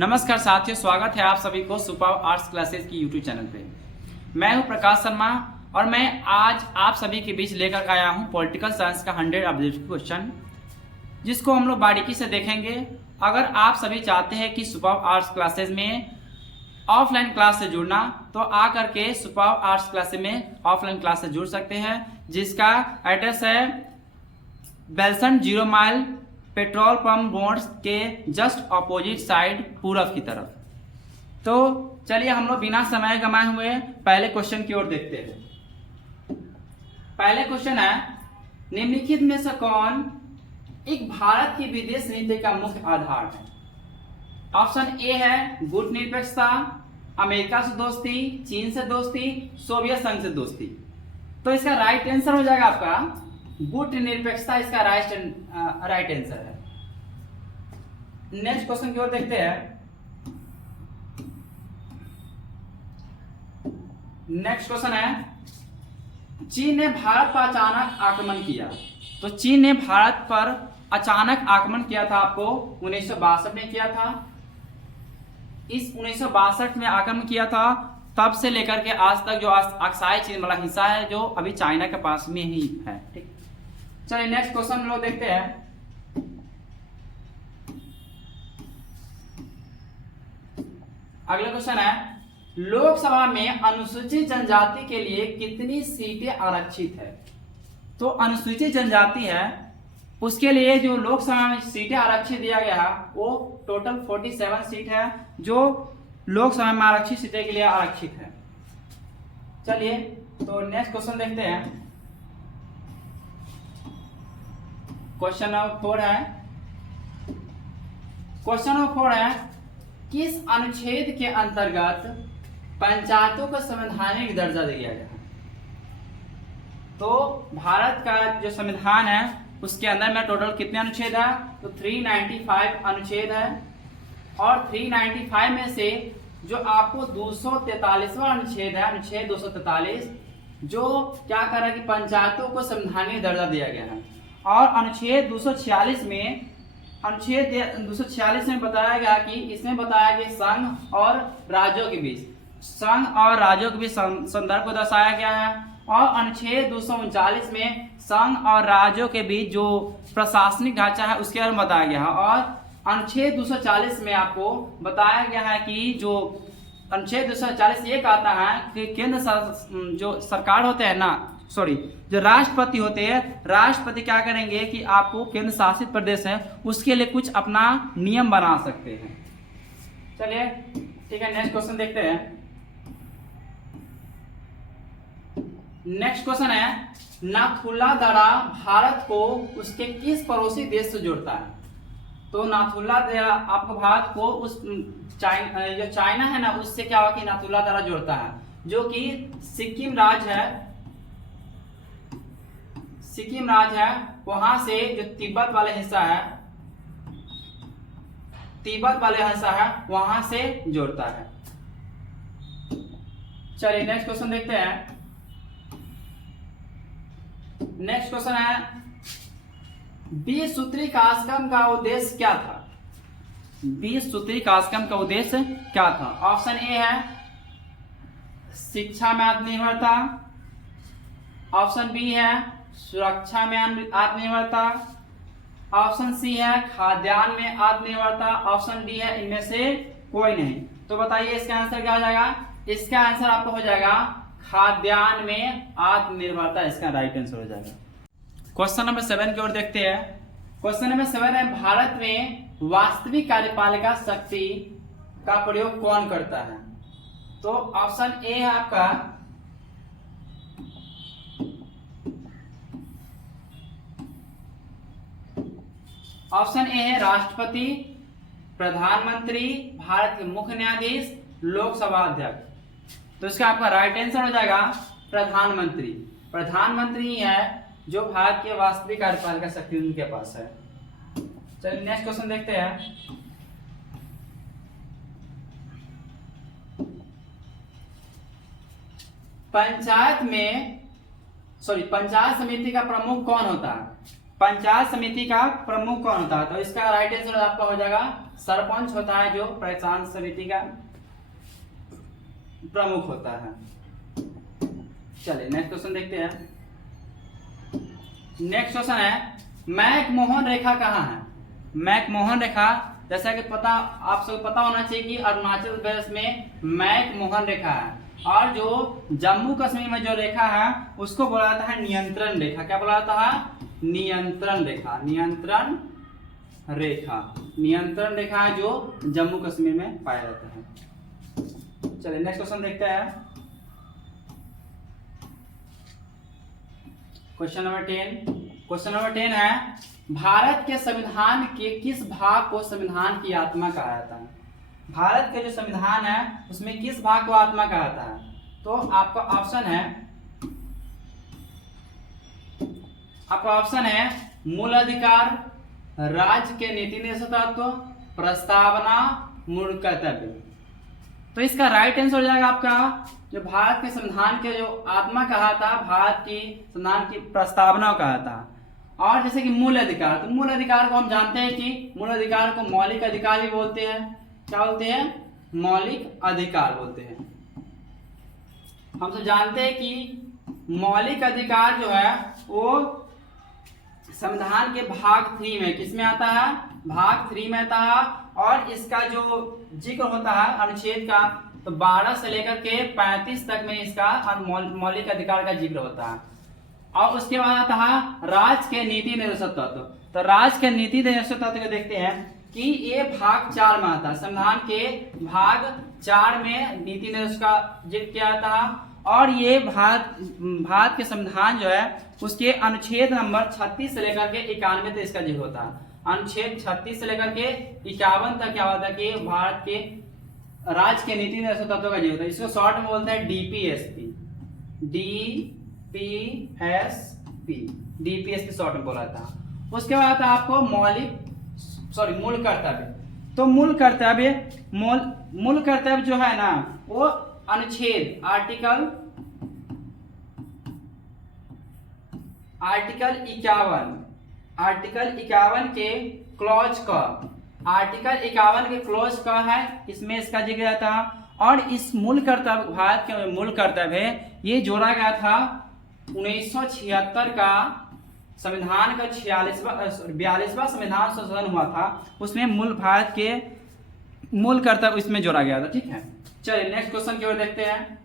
नमस्कार साथियों, स्वागत है आप सभी को सुपर आर्ट्स क्लासेस की यूट्यूब चैनल पे। मैं हूं प्रकाश शर्मा और मैं आज आप सभी के बीच लेकर आया हूं पॉलिटिकल साइंस का 100 ऑब्जेक्टिव क्वेश्चन, जिसको हम लोग बारीकी से देखेंगे। अगर आप सभी चाहते हैं कि सुपर आर्ट्स क्लासेस में ऑफलाइन क्लास से जुड़ना, तो आ करके सुपर आर्ट्स क्लासेस में ऑफलाइन क्लास से जुड़ सकते हैं, जिसका एड्रेस है बेलसन 0 माइल पेट्रोल पंप बोर्ड्स के जस्ट अपोजिट साइड पूरब की तरफ। तो चलिए हम लोग बिना समय गंवाए हुए पहले क्वेश्चन की ओर देखते हैं। पहले क्वेश्चन है, निम्नलिखित में से कौन एक भारत की विदेश नीति का मुख्य आधार है? ऑप्शन ए है गुटनिरपेक्षता, अमेरिका से दोस्ती, चीन से दोस्ती, सोवियत संघ से दोस्ती। तो इसका राइट आंसर हो जाएगा आपका गुटनिरपेक्षता, इसका राइट आंसर है। नेक्स्ट क्वेश्चन की ओर देखते हैं। नेक्स्ट क्वेश्चन है, चीन ने भारत पर अचानक आक्रमण किया। तो चीन ने भारत पर अचानक आक्रमण किया था, आपको 1962 में किया था। इस 1962 में आक्रमण किया था, तब से लेकर के आज तक जो अक्साई चीन वाला हिस्सा है, जो अभी चाइना के पास में ही है। ठीक, चलिए नेक्स्ट क्वेश्चन लोग देखते हैं। अगला क्वेश्चन है, लोकसभा में अनुसूचित जनजाति के लिए कितनी सीटें आरक्षित है? तो अनुसूचित जनजाति है, उसके लिए जो लोकसभा में सीटें आरक्षित दिया गया है वो टोटल 47 सीट है, जो लोकसभा में आरक्षित सीटें के लिए आरक्षित है। चलिए तो नेक्स्ट क्वेश्चन देखते हैं। क्वेश्चन नंबर 4 है। क्वेश्चन नंबर 4 है, किस अनुच्छेद के अंतर्गत पंचायतों को संवैधानिक दर्जा दिया गया है? तो भारत का जो संविधान है उसके अंदर में टोटल कितने अनुच्छेद है? तो 395 अनुच्छेद है, और 395 में से जो आपको 243वां अनुच्छेद है, अनुच्छेद 243, जो क्या कर रहा है कि पंचायतों को संवैधानिक दर्जा दिया गया है। और अनुच्छेद 246 में बताया गया कि इसमें बताया गया संघ और राज्यों के बीच संदर्भ को दर्शाया गया है। और अनुच्छेद 239 में संघ और राज्यों के बीच जो प्रशासनिक ढांचा है उसके बारे में बताया गया है। और अनुच्छेद 240 में आपको बताया गया है कि जो अनुच्छेद 240 ये कहता है कि केंद्र जो सरकार होते हैं ना, जो राष्ट्रपति होते हैं, राष्ट्रपति क्या करेंगे कि आपको केंद्र शासित प्रदेश है उसके लिए कुछ अपना नियम बना सकते हैं। चलिए ठीक है, नेक्स्ट क्वेश्चन देखते हैं। नेक्स्ट क्वेश्चन है, नाथुला दर्रा भारत को उसके किस पड़ोसी देश से जोड़ता है? तो नाथुला दर्रा आपको भारत को उस जो चाइना है ना, उससे क्या हुआ कि नाथुला दर्रा जोड़ता है, जो कि सिक्किम राज्य है। सिक्किम राज्य है, वहां से जो तिब्बत वाला हिस्सा है वहां से जोड़ता है। चलिए नेक्स्ट क्वेश्चन देखते हैं। नेक्स्ट क्वेश्चन है, 20 सूत्री कार्यक्रम का उद्देश्य क्या था? 20 सूत्री कार्यक्रम का उद्देश्य क्या था? ऑप्शन ए है शिक्षा में आत्मनिर्भरता, ऑप्शन बी है सुरक्षा में आत्मनिर्भरता, ऑप्शन सी है खाद्यान्न में आत्मनिर्भरता, ऑप्शन डी है इनमें से कोई नहीं। तो बताइए इसका आंसर क्या हो जाएगा? इसका आंसर आपको हो जाएगा खाद्यान्न में आत्मनिर्भरता, इसका राइट आंसर हो जाएगा। क्वेश्चन नंबर 7 की ओर देखते हैं। क्वेश्चन नंबर 7 है, भारत में वास्तविक कार्यपालिका शक्ति का प्रयोग कौन करता है? तो ऑप्शन ए है आपका ऑप्शन ए है राष्ट्रपति, प्रधानमंत्री, भारत के मुख्य न्यायाधीश, लोकसभा अध्यक्ष। तो इसका आपका राइट आंसर हो जाएगा प्रधानमंत्री। प्रधानमंत्री है जो भारत के वास्तविक कार्यपालिका शक्ति उनके पास है। चलिए नेक्स्ट क्वेश्चन देखते हैं। पंचायत समिति का प्रमुख कौन होता है? पंचायत समिति का प्रमुख कौन होता है? तो इसका राइट आंसर आपका हो जाएगा सरपंच होता है, जो पंचायत समिति का प्रमुख होता है। चलिए नेक्स्ट क्वेश्चन देखते हैं। नेक्स्ट क्वेश्चन है मैकमोहन रेखा कहाँ है? मैकमोहन रेखा, जैसा कि पता आप सबको पता होना चाहिए कि अरुणाचल प्रदेश में मैकमोहन रेखा है, और जो जम्मू कश्मीर में जो रेखा है उसको बोला जाता है नियंत्रण रेखा। क्या बोला जाता है? नियंत्रण रेखा। नियंत्रण रेखा, नियंत्रण रेखा है जो जम्मू कश्मीर में पाया जाता है। चलिए नेक्स्ट क्वेश्चन देखते हैं। Question number 10। क्वेश्चन नंबर 10 है भारत के संविधान के किस भाग को संविधान की आत्मा कहा जाता है? भारत के जो संविधान है उसमें किस भाग को आत्मा कहा जाता है? तो आपका ऑप्शन है मूल अधिकार, राज्य के नीति निर्देशक तत्व, प्रस्तावना, मूल कर्तव्य। तो इसका राइट आंसर हो जाएगा आपका जो भारत के संविधान के जो आत्मा कहा था, भारत की संविधान की प्रस्तावना कहा था। और जैसे कि मूल अधिकार, तो मूल अधिकार को हम जानते हैं कि मूल अधिकार को मौलिक अधिकार भी बोलते हैं। क्या बोलते हैं? मौलिक अधिकार बोलते हैं। हम सब जानते हैं कि मौलिक अधिकार जो है वो संविधान के भाग 3 में किसमें आता है? भाग 3 में आता है, और इसका जो जिक्र होता है अनुच्छेद का, तो 12 से लेकर के 35 तक में इसका मौलिक अधिकार का जिक्र होता है। और उसके बाद आता है राज्य के नीति निर्देशक तत्व। तो राज्य के नीति निर्देशक तत्व को देखते हैं कि ये भाग 4 में आता है। संविधान के भाग 4 में नीति निर्देशक का जिक्र किया जाता है, और ये भारत के संविधान जो है उसके अनुच्छेद नंबर 36 से लेकर के 91 तक इसका जिक्र होता है। अनुच्छेद 36 से लेकर के 51 तक क्या होता है कि भारत के राज्य के नीति निर्देशक तत्वों का जिक्र होता है। इसको शॉर्ट में बोलते हैं डीपीएसपी। डीपीएसपी शॉर्ट में बोला था। उसके बाद आता है आपको मूल कर्तव्य। तो मूल कर्तव्य जो है ना वो अनुच्छेद आर्टिकल 51 के क्लॉज का, आर्टिकल 51 के क्लॉज का है, इसमें इसका जिक्र आता है। और इस मूल कर्तव्य, भारत के मूल कर्तव्य है, ये जोड़ा गया था 1976 का संविधान का 42वां संविधान संशोधन हुआ था, उसमें भारत के मूल कर्तव्य इसमें जोड़ा गया था। ठीक है, चलिए नेक्स्ट क्वेश्चन की ओर देखते हैं।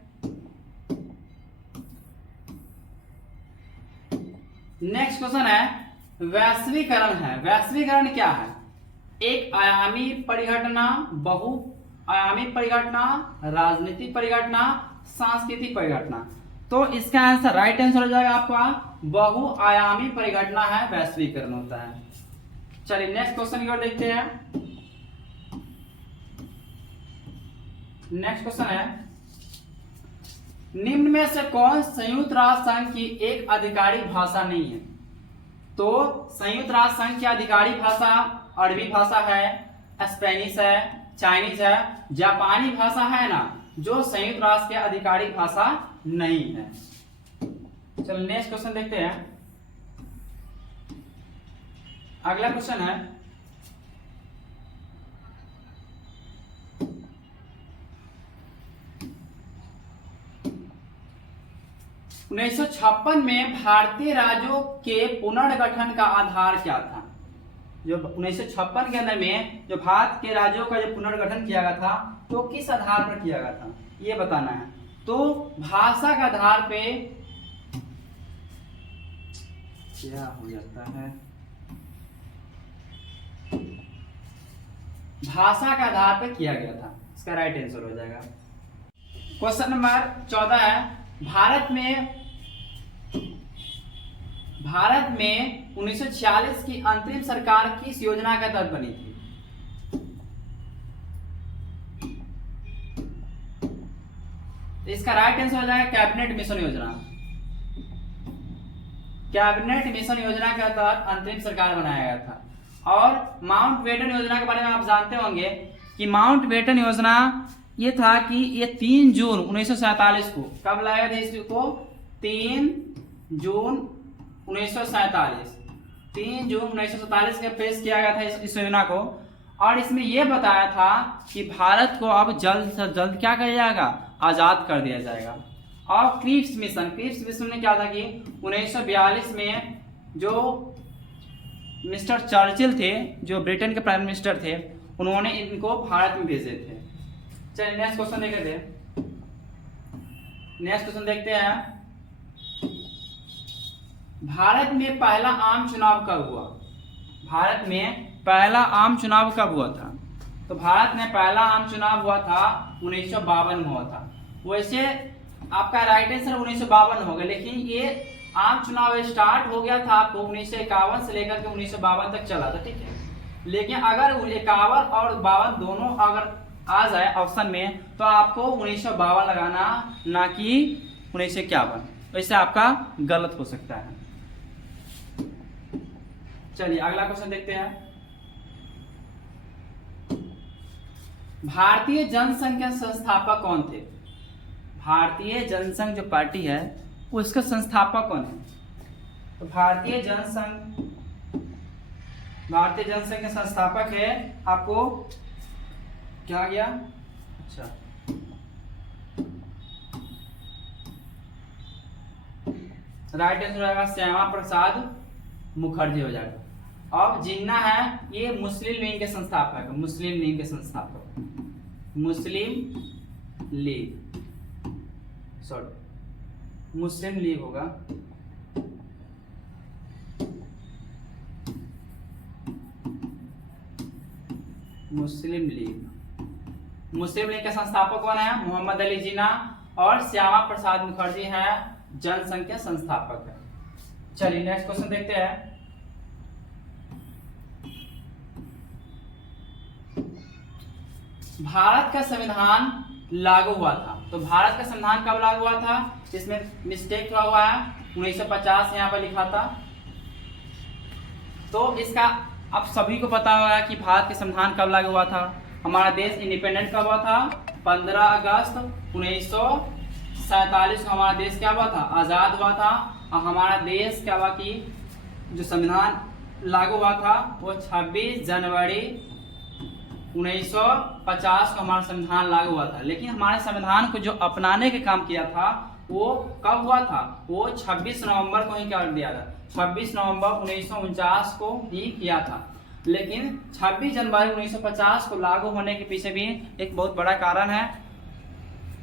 नेक्स्ट क्वेश्चन है वैश्वीकरण है। वैश्वीकरण क्या है? एक आयामी परिघटना, बहुआयामी परिघटना, राजनीतिक परिघटना, सांस्कृतिक परिघटना। तो इसका आंसर राइट आंसर हो जाएगा आपका बहुआयामी परिघटना है, वैश्वीकरण होता है। चलिए नेक्स्ट क्वेश्चन की ओर देखते हैं। नेक्स्ट क्वेश्चन है निम्न में से कौन संयुक्त राष्ट्र संघ की एक आधिकारिक भाषा नहीं है? तो संयुक्त राष्ट्र संघ की आधिकारिक भाषा अरबी भाषा है, स्पेनिश है, चाइनीज है, जापानी भाषा है ना, जो संयुक्त राष्ट्र की आधिकारिक भाषा नहीं है। चलो नेक्स्ट क्वेश्चन देखते हैं। अगला क्वेश्चन है 1956 में भारतीय राज्यों के पुनर्गठन का आधार क्या था? जो 1956 के अंदर में जो भारत के राज्यों का जो पुनर्गठन किया गया था तो किस आधार पर किया गया था ये बताना है। तो भाषा के आधार पे क्या हो जाता है, भाषा के आधार पर किया गया था, इसका राइट आंसर हो जाएगा। क्वेश्चन नंबर 14 है भारत में 1946 की अंतरिम सरकार किस योजना के तहत बनी थी? इसका राइट आंसर हो जाएगा कैबिनेट मिशन योजना। कैबिनेट मिशन योजना के तहत अंतरिम सरकार बनाया गया था। और माउंटबेटन योजना के बारे में आप जानते होंगे कि माउंटबेटन योजना ये था कि ये 3 जून 1947 को कब लाया था इसको? 3 जून 1947 3 जून 1947 में पेश किया गया था इस योजना को। और इसमें यह बताया था कि भारत को अब जल्द से जल्द क्या किया जाएगा, आजाद कर दिया जाएगा। और क्रिप्स मिशन में क्या था कि 1942 में जो मिस्टर चर्चिल थे, जो ब्रिटेन के प्राइम मिनिस्टर थे, उन्होंने इनको भारत में भेजे थे। चलिए नेक्स्ट क्वेश्चन देखते हैं। भारत में पहला आम चुनाव कब हुआ? भारत में पहला आम चुनाव कब हुआ था? तो भारत में पहला आम चुनाव हुआ था 1952 में हुआ था। वैसे आपका राइट आंसर 1952 होगा, लेकिन ये आम चुनाव स्टार्ट हो गया था आपको 1951 से लेकर के 1952 तक चला था, ठीक है। लेकिन अगर 51 और 52 दोनों अगर आ जाए ऑप्शन में तो आपको 1952 लगाना, ना कि 1951। वैसे आपका गलत हो सकता है। चलिए अगला क्वेश्चन देखते हैं। भारतीय जनसंघ के संस्थापक कौन थे? भारतीय जनसंघ जो पार्टी है उसका संस्थापक कौन है? तो भारतीय जनसंघ के संस्थापक है, आपको क्या गया, अच्छा राइट आंसर हो जाएगा श्यामा प्रसाद मुखर्जी हो जाएगा। अब जिन्ना है ये मुस्लिम लीग के संस्थापक है, मुस्लिम लीग होगा। मुस्लिम लीग के संस्थापक कौन है? मोहम्मद अली जिन्ना और श्यामा प्रसाद मुखर्जी हैं जनसंघ के संस्थापक है। चलिए नेक्स्ट क्वेश्चन देखते हैं। भारत का संविधान लागू हुआ था, तो भारत का संविधान कब लागू हुआ था? इसमें मिस्टेक हुआ है, 1950 यहाँ पर लिखा था। तो इसका अब सभी को पता होगा कि भारत का संविधान कब लागू हुआ था। हमारा देश इंडिपेंडेंट कब हुआ था? 15 अगस्त 1947 को हमारा देश क्या हुआ था? आजाद हुआ था। और हमारा देश क्या हुआ कि जो संविधान लागू हुआ था वो 26 जनवरी 1950 को हमारा संविधान लागू हुआ था। लेकिन हमारे संविधान को जो अपनाने का काम किया था वो कब हुआ था? वो 26 नवंबर को ही कर दिया था। 26 नवंबर 1949 को ही किया था। लेकिन 26 जनवरी 1950 को लागू होने के पीछे भी एक बहुत बड़ा कारण है।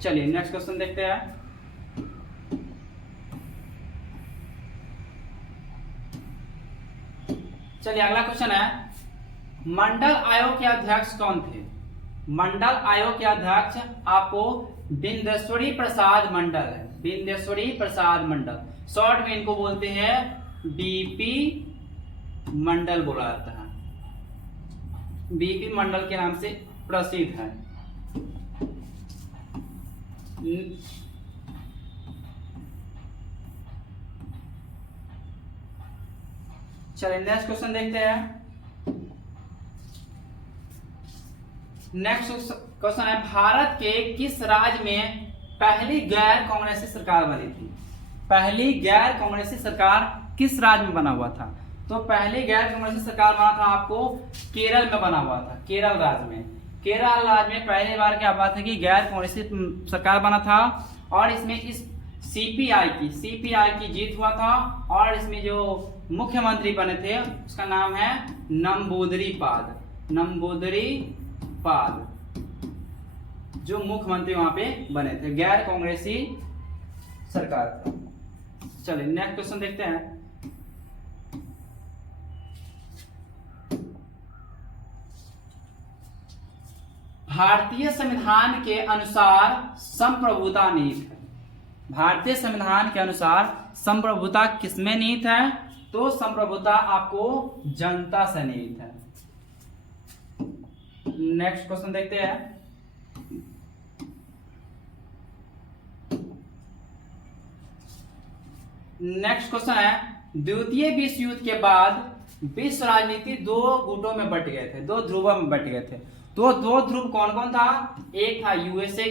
चलिए नेक्स्ट क्वेश्चन देखते हैं। चलिए अगला क्वेश्चन है, मंडल आयोग के अध्यक्ष कौन थे? मंडल आयोग के अध्यक्ष आपको बिंदेश्वरी प्रसाद मंडल है, बिंदेश्वरी प्रसाद मंडल। शॉर्ट में इनको बोलते हैं बीपी मंडल बोला जाता है, बीपी मंडल के नाम से प्रसिद्ध है। चलिए नेक्स्ट क्वेश्चन देखते हैं। नेक्स्ट क्वेश्चन है, भारत के किस राज्य में पहली गैर कांग्रेसी सरकार बनी थी? पहली गैर कांग्रेसी सरकार किस राज्य में बना हुआ था? तो पहली गैर कांग्रेसी सरकार बना था आपको केरल में बना हुआ था, केरल राज्य में। केरल राज्य में पहली बार क्या बात है कि गैर कांग्रेसी सरकार बना था। और इसमें इस सीपीआई की जीत हुआ था। और इसमें जो मुख्यमंत्री बने थे उसका नाम है नंबूदरी पाल, जो मुख्यमंत्री वहां पे बने थे, गैर कांग्रेसी सरकार था। चलिए नेक्स्ट क्वेश्चन देखते हैं। भारतीय संविधान के अनुसार संप्रभुता निहित है। भारतीय संविधान के अनुसार संप्रभुता किसमें निहित है? तो संप्रभुता आपको जनता से निहित है। नेक्स्ट क्वेश्चन देखते हैं। नेक्स्ट क्वेश्चन है, द्वितीय विश्व युद्ध के बाद विश्व राजनीति दो गुटों में बट गए थे, दो ध्रुवों में बट गए थे। तो दो ध्रुव कौन कौन था, एक था यूएसए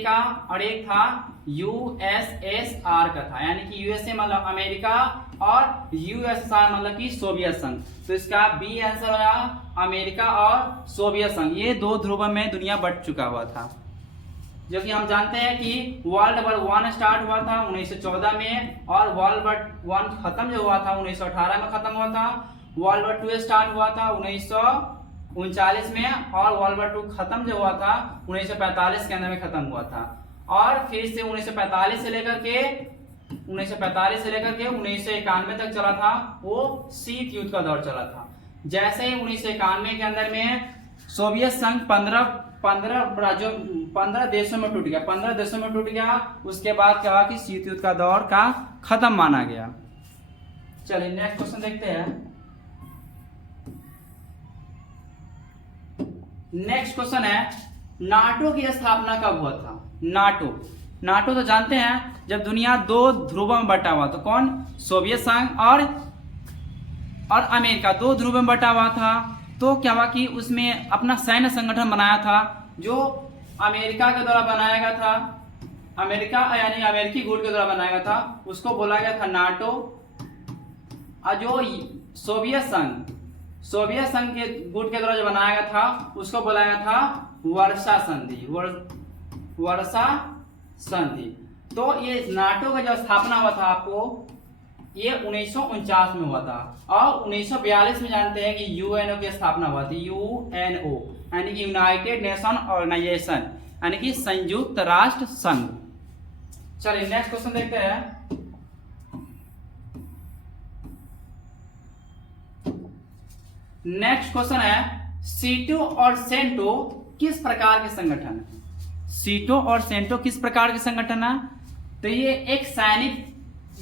का और एक था यूएसएसआर का था, यानी कि यूएसए मतलब अमेरिका और यूएसएसआर मतलब कि सोवियत संघ। तो इसका बी आंसर होगा अमेरिका और सोवियत संघ। ये दो ध्रुव में दुनिया बंट चुका हुआ था, जो कि हम जानते हैं कि वर्ल्ड वॉर 1 स्टार्ट हुआ था 1914 में, और वर्ल्ड वॉर 1 खत्म जो हुआ था 1918 में खत्म हुआ था। वर्ल्ड वॉर 2 स्टार्ट हुआ था 1939 में, और वर्ल्ड वॉर 2 खत्म जो हुआ था 1945 के अंदर में खत्म हुआ था। और फिर से 1945 से लेकर के 1991 तक चला था, वो शीत युद्ध का दौर चला था। जैसे ही 1991 के अंदर में सोवियत संघ 15 देशों में टूट गया, 15 देशों में टूट गया। उसके बाद क्या हुआ कि शीत युद्ध का दौर का खत्म माना गया। चलिए नेक्स्ट क्वेश्चन देखते हैं। नेक्स्ट क्वेश्चन है, नाटो की स्थापना कब हुआ था? नाटो तो जानते हैं, जब दुनिया दो ध्रुवों में बटा हुआ, तो कौन, सोवियत संघ और अमेरिका दो ध्रुवों में बटा हुआ था। तो क्या हुआ कि उसमें अपना सैन्य संगठन बनाया था, जो अमेरिका के द्वारा बनाया गया था, अमेरिका यानी अमेरिकी गुट के द्वारा बनाया गया था, उसको बोला गया था नाटो। और जो सोवियत संघ के गुट के द्वारा जो बनाया गया था, उसको बोला गया था वर्षा संधि। तो ये नाटो का जो स्थापना हुआ था, आपको ये 1949 में हुआ था। और 1942 में जानते हैं कि यूएनओ की स्थापना हुआ थी, यूएनओ यानी कि यूनाइटेड नेशन ऑर्गेनाइजेशन, यानी कि संयुक्त राष्ट्र संघ। चलिए नेक्स्ट क्वेश्चन देखते हैं। नेक्स्ट क्वेश्चन है, सीटो और सेंटो किस प्रकार के संगठन है? सीटो और सेंटो किस प्रकार के संगठन है? तो ये एक सैनिक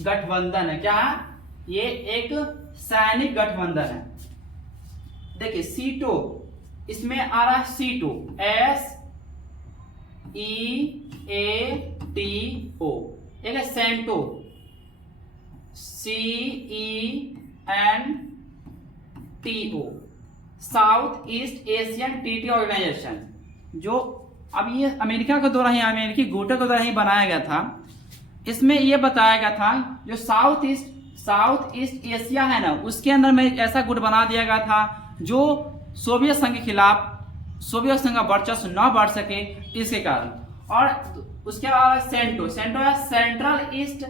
गठबंधन है। क्या है? ये एक सैनिक गठबंधन है। देखिए सीटो, इसमें आ रहा है सीटो, SEATO। एक है CENTO, CENTO, south east Asian treaty organisation. जो अब ये अमेरिका के द्वारा ही, अमेरिकी गुटों के द्वारा ही बनाया गया था। इसमें यह बताया गया था, जो साउथ ईस्ट एशिया है ना, उसके अंदर में एक ऐसा गुट बना दिया गया था जो सोवियत संघ के खिलाफ, सोवियत संघ का वर्चस्व न बढ़ सके, इसके कारण। और उसके बाद सेंटो है central east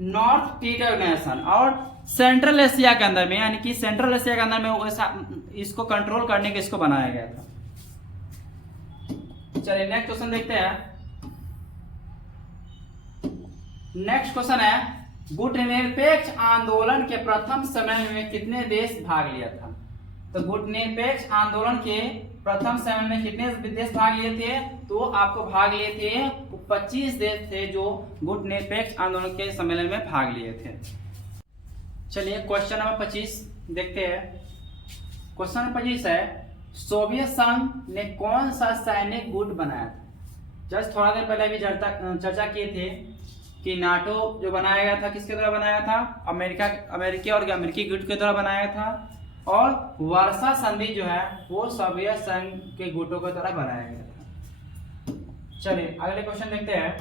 north treaty organisation. और सेंट्रल एशिया के अंदर में, यानी कि सेंट्रल एशिया के अंदर में इसको कंट्रोल करने के इसको बनाया गया था। चलिए नेक्स्ट क्वेश्चन देखते हैं। नेक्स्ट क्वेश्चन है, गुटनिरपेक्ष आंदोलन के प्रथम सम्मेलन में कितने देश भाग लिया था? तो गुटनिरपेक्ष आंदोलन के प्रथम सम्मेलन में कितने देश भाग लिए थे? तो आपको भाग लिए थे 25 देश थे जो गुटनिरपेक्ष आंदोलन के सम्मेलन में भाग लिए थे। चलिए क्वेश्चन नंबर 25 देखते हैं। क्वेश्चन नंबर 25 है, सोवियत संघ ने कौन सा सैनिक गुट बनाया था? जस्ट थोड़ा देर पहले भी चर्चा किए थे कि नाटो जो बनाया गया था, किसके द्वारा बनाया था? अमेरिकी और अमेरिकी गुट के द्वारा बनाया था। और वर्षा संधि जो है वो सोवियत संघ के गुटों के द्वारा बनाया गया था। चलिए अगले क्वेश्चन देखते हैं।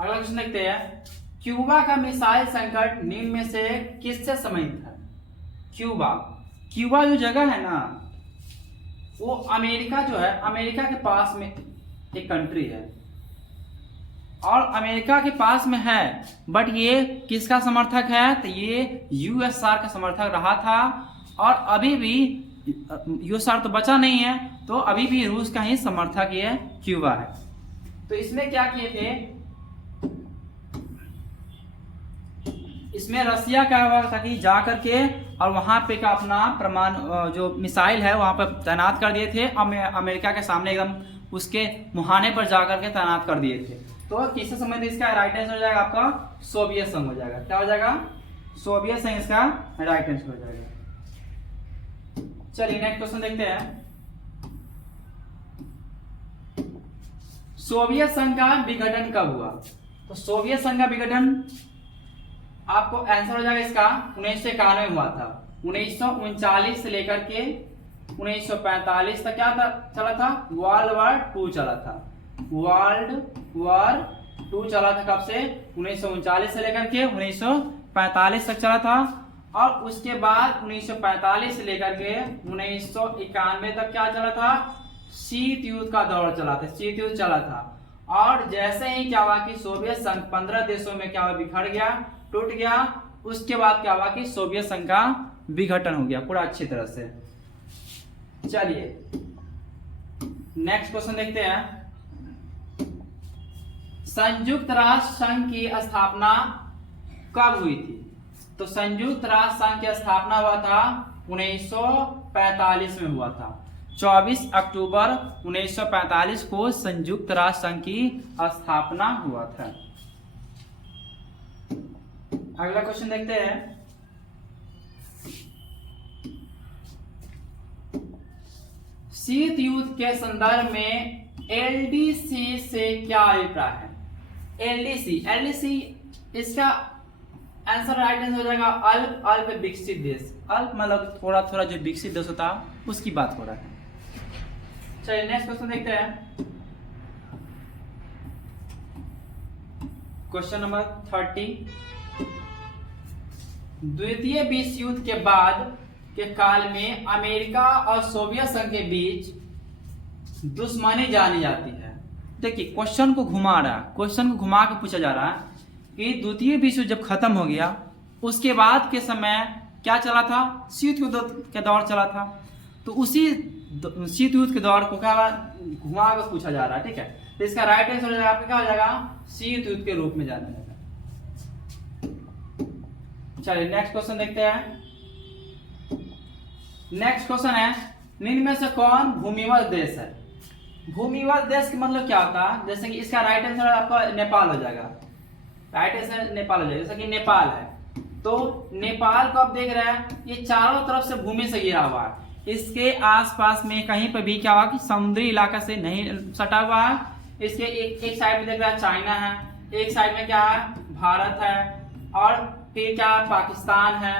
अगला क्वेश्चन देखते हैं, क्यूबा का मिसाइल संकट निम्न में से किससे संबंधित है? क्यूबा जो जगह है ना, वो अमेरिका जो है, अमेरिका के पास में एक कंट्री है, और अमेरिका के पास में है, बट ये किसका समर्थक है? तो ये यूएसआर का समर्थक रहा था। और अभी भी यूएसआर तो बचा नहीं है, तो अभी भी रूस का ही समर्थक ये क्यूबा है। तो इसमें क्या किए थे, इसमें रसिया क्या हुआ था कि जा करके और वहां पे का अपना परमाणु जो मिसाइल है वहां पर तैनात कर दिए थे, अमेरिका के सामने एकदम उसके मुहाने पर जाकर के तैनात कर दिए थे। तो किससे संबंधित? इसका राइट आंसर हो जाएगा आपका सोवियत संघ हो जाएगा। क्या हो जाएगा? सोवियत संघ इसका राइट आंसर हो जाएगा। चलिए नेक्स्ट क्वेश्चन देखते हैं। सोवियत संघ का विघटन कब हुआ? तो सोवियत संघ का विघटन आपको आंसर हो जाएगा इसका 1991 में हुआ था। 1939 से लेकर के 1945 तक क्या था, चला था, वर्ल्ड वॉर 2 चला था। वर्ल्ड वॉर 2 चला था कब से, 1939 से लेकर के 1945 तक चला था। और उसके बाद 1945 से लेकर के 1991 तक क्या चला था, शीत युद्ध का दौर चला था, शीत युद्ध चला था। और जैसे ही क्या हुआ कि सोवियत संघ 15 देशों में क्या हुआ, बिखर गया, टूट गया। उसके बाद क्या हुआ कि सोवियत संघ का विघटन हो गया पूरा अच्छी तरह से। चलिए नेक्स्ट क्वेश्चन देखते हैं। संयुक्त राष्ट्र संघ की स्थापना कब हुई थी? तो संयुक्त राष्ट्र संघ की स्थापना हुआ था 1945 में हुआ था। 24 अक्टूबर 1945 को संयुक्त राष्ट्र संघ की स्थापना हुआ था। अगला क्वेश्चन देखते हैं। शीत युद्ध के संदर्भ में एलडीसी से क्या अभिप्राय है? एलडीसी इसका आंसर राइट आंसर हो जाएगा अल्प विकसित देश। अल्प मतलब थोड़ा थोड़ा जो विकसित देश होता है उसकी बात हो रहा है। चलिए नेक्स्ट क्वेश्चन देखते हैं। Question number 30। द्वितीय विश्व युद्ध के बाद के काल में अमेरिका और सोवियत संघ के बीच दुश्मनी जानी जाती है। देखिए क्वेश्चन को घुमा रहा है, क्वेश्चन को घुमा के पूछा जा रहा है कि द्वितीय विश्व जब खत्म हो गया उसके बाद के समय क्या चला था, शीत युद्ध के दौर चला था। तो उसी शीत युद्ध के दौर को क्या घुमा कर पूछा जा रहा है, ठीक है। तो इसका राइट आंसर हो जाएगा आपका क्या हो जाएगा, शीत युद्ध के रूप में जाना जाएगा। चलिए नेक्स्ट क्वेश्चन देखते हैं। नेक्स्ट क्वेश्चन है, निम्न में से कौन भूमिवत देश है? भूमिवत देश का मतलब क्या होता है? जैसे कि इसका राइट आंसर आपका नेपाल हो जाएगा। राइट आंसर नेपाल हो जाएगा। जैसे कि नेपाल है तो नेपाल को आप देख रहे हैं ये चारों तरफ से भूमि से घिरा हुआ है। इसके आसपास में कहीं पर भी क्या हुआ कि समुद्री इलाका से नहीं सटा हुआ है। इसके एक साइड में देख रहा है चाइना है, एक साइड में क्या है भारत है, और फिर क्या पाकिस्तान है।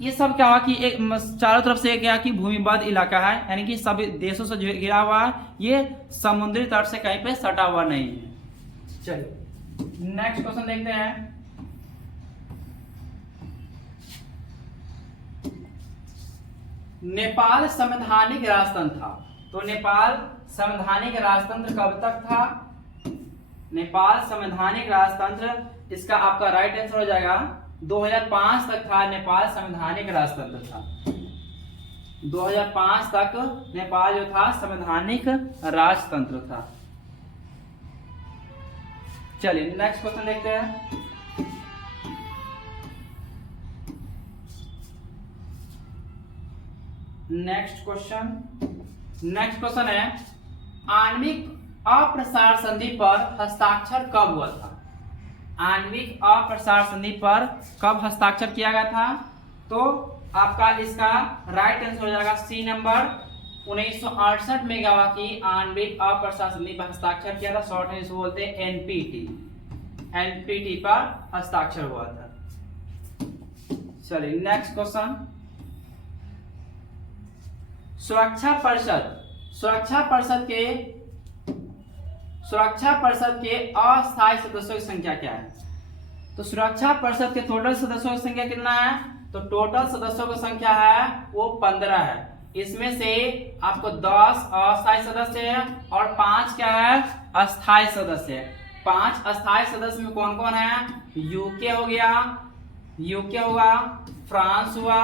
ये सब क्या हुआ कि एक चारों तरफ से क्या कि भूमिबद्ध इलाका है, यानी कि सभी देशों से घिरा हुआ है। ये समुद्री तट से कहीं पे सटा हुआ नहीं है। चलिए नेक्स्ट क्वेश्चन देखते हैं। नेपाल संवैधानिक राजतंत्र था। तो नेपाल संवैधानिक राजतंत्र कब तक था? नेपाल संवैधानिक राजतंत्र इसका आपका राइट आंसर हो जाएगा 2005 तक था। नेपाल संवैधानिक राजतंत्र था। 2005 तक नेपाल जो था संवैधानिक राजतंत्र था। चलिए नेक्स्ट क्वेश्चन देखते हैं। नेक्स्ट क्वेश्चन है, आणविक अप्रसार संधि पर हस्ताक्षर कब हुआ था? आणविक अप्रसार संधि पर कब हस्ताक्षर किया गया था? तो आपका इसका राइट आंसर हो जाएगा सी नंबर। 1968 में क्या हुआ कि आणविक अप्रसार संधि पर हस्ताक्षर किया था। शॉर्ट में इसको बोलते हैं एनपीटी पर हस्ताक्षर हुआ था। चलिए नेक्स्ट क्वेश्चन, सुरक्षा परिषद के अस्थायी सदस्यों की संख्या क्या है? तो सुरक्षा परिषद के टोटल सदस्यों की संख्या कितना है? तो टोटल सदस्यों की संख्या है वो 15 है। इसमें से आपको 10 अस्थायी सदस्य है और 5 क्या है अस्थायी सदस्य है। 5 अस्थायी सदस्य में कौन कौन है? यूके हो गया, यूके हुआ, फ्रांस हुआ,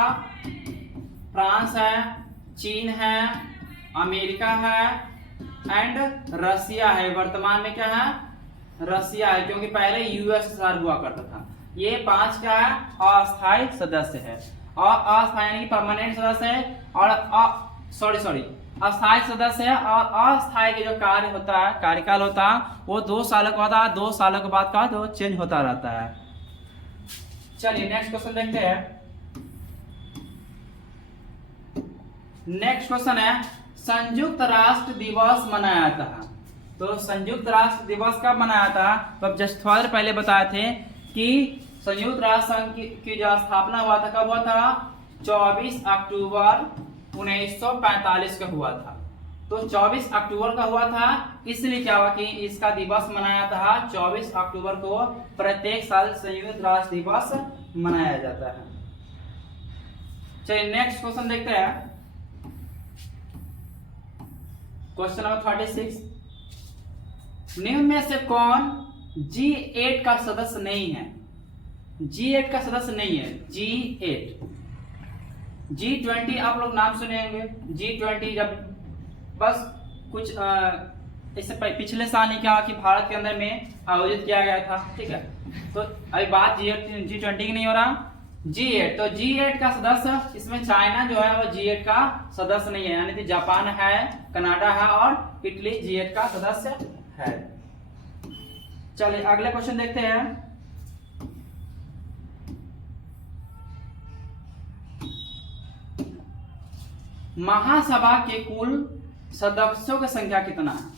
फ्रांस है, चीन है, अमेरिका है एंड रसिया है। वर्तमान में क्या है? रसिया है, क्योंकि पहले यूएसएसआर हुआ करता था। ये 5 क्या है अस्थायी सदस्य है। और अस्थायी यानी कि परमानेंट सदस्य है, और अस्थायी सदस्य है। और अस्थायी के जो कार्य होता है, कार्यकाल होता है वो 2 सालों का होता है। 2 सालों के बाद का तो चेंज होता रहता है। चलिए नेक्स्ट क्वेश्चन देखते हैं। नेक्स्ट क्वेश्चन है, संयुक्त राष्ट्र दिवस मनाया था। तो संयुक्त राष्ट्र दिवस कब मनाया था? तो अब जस्ट थोड़ा देर पहले बताए थे कि संयुक्त राष्ट्र संघ की जो स्थापना हुआ था कब हुआ था? 24 अक्टूबर 1945 का हुआ था। तो 24 अक्टूबर का हुआ था, इसलिए क्या हुआ कि इसका दिवस मनाया था 24 अक्टूबर को। प्रत्येक साल संयुक्त राष्ट्र दिवस मनाया जाता है। चलिए नेक्स्ट क्वेश्चन देखते हैं। क्वेश्चन नंबर 36, निम्न में से कौन G8 का सदस्य नहीं है? G8 का सदस्य नहीं है। G8, G20 आप लोग नाम सुने होंगे। G20 जब बस कुछ इससे पिछले साल ही क्या कि भारत के अंदर में आयोजित किया गया था, ठीक है। तो अभी बात G20 की नहीं हो रहा, G8। तो G8 का सदस्य इसमें चाइना जो है वो G8 का सदस्य नहीं है, यानी कि जापान है, कनाडा है और इटली G8 का सदस्य है। चलिए अगले क्वेश्चन देखते हैं। महासभा के कुल सदस्यों की संख्या कितना है?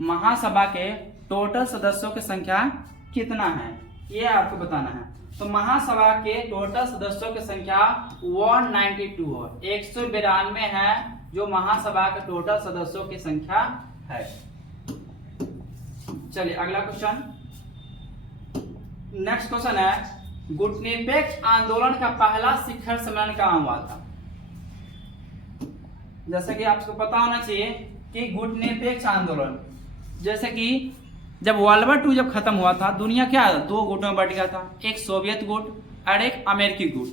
महासभा के टोटल सदस्यों की संख्या कितना है, ये आपको बताना है। तो महासभा के टोटल सदस्यों की संख्या 192 है, 192 है जो महासभा के टोटल सदस्यों की संख्या है। चलिए अगला क्वेश्चन, नेक्स्ट क्वेश्चन है, गुटनिरपेक्ष आंदोलन का पहला शिखर सम्मेलन कहाँ हुआ था? जैसे कि आपको पता होना चाहिए कि गुटनिरपेक्ष आंदोलन, जैसे कि जब वर्ल्ड वॉर 2 जब खत्म हुआ था, दुनिया क्या दो गुटों में बट गया था, एक सोवियत गुट और एक अमेरिकी गुट।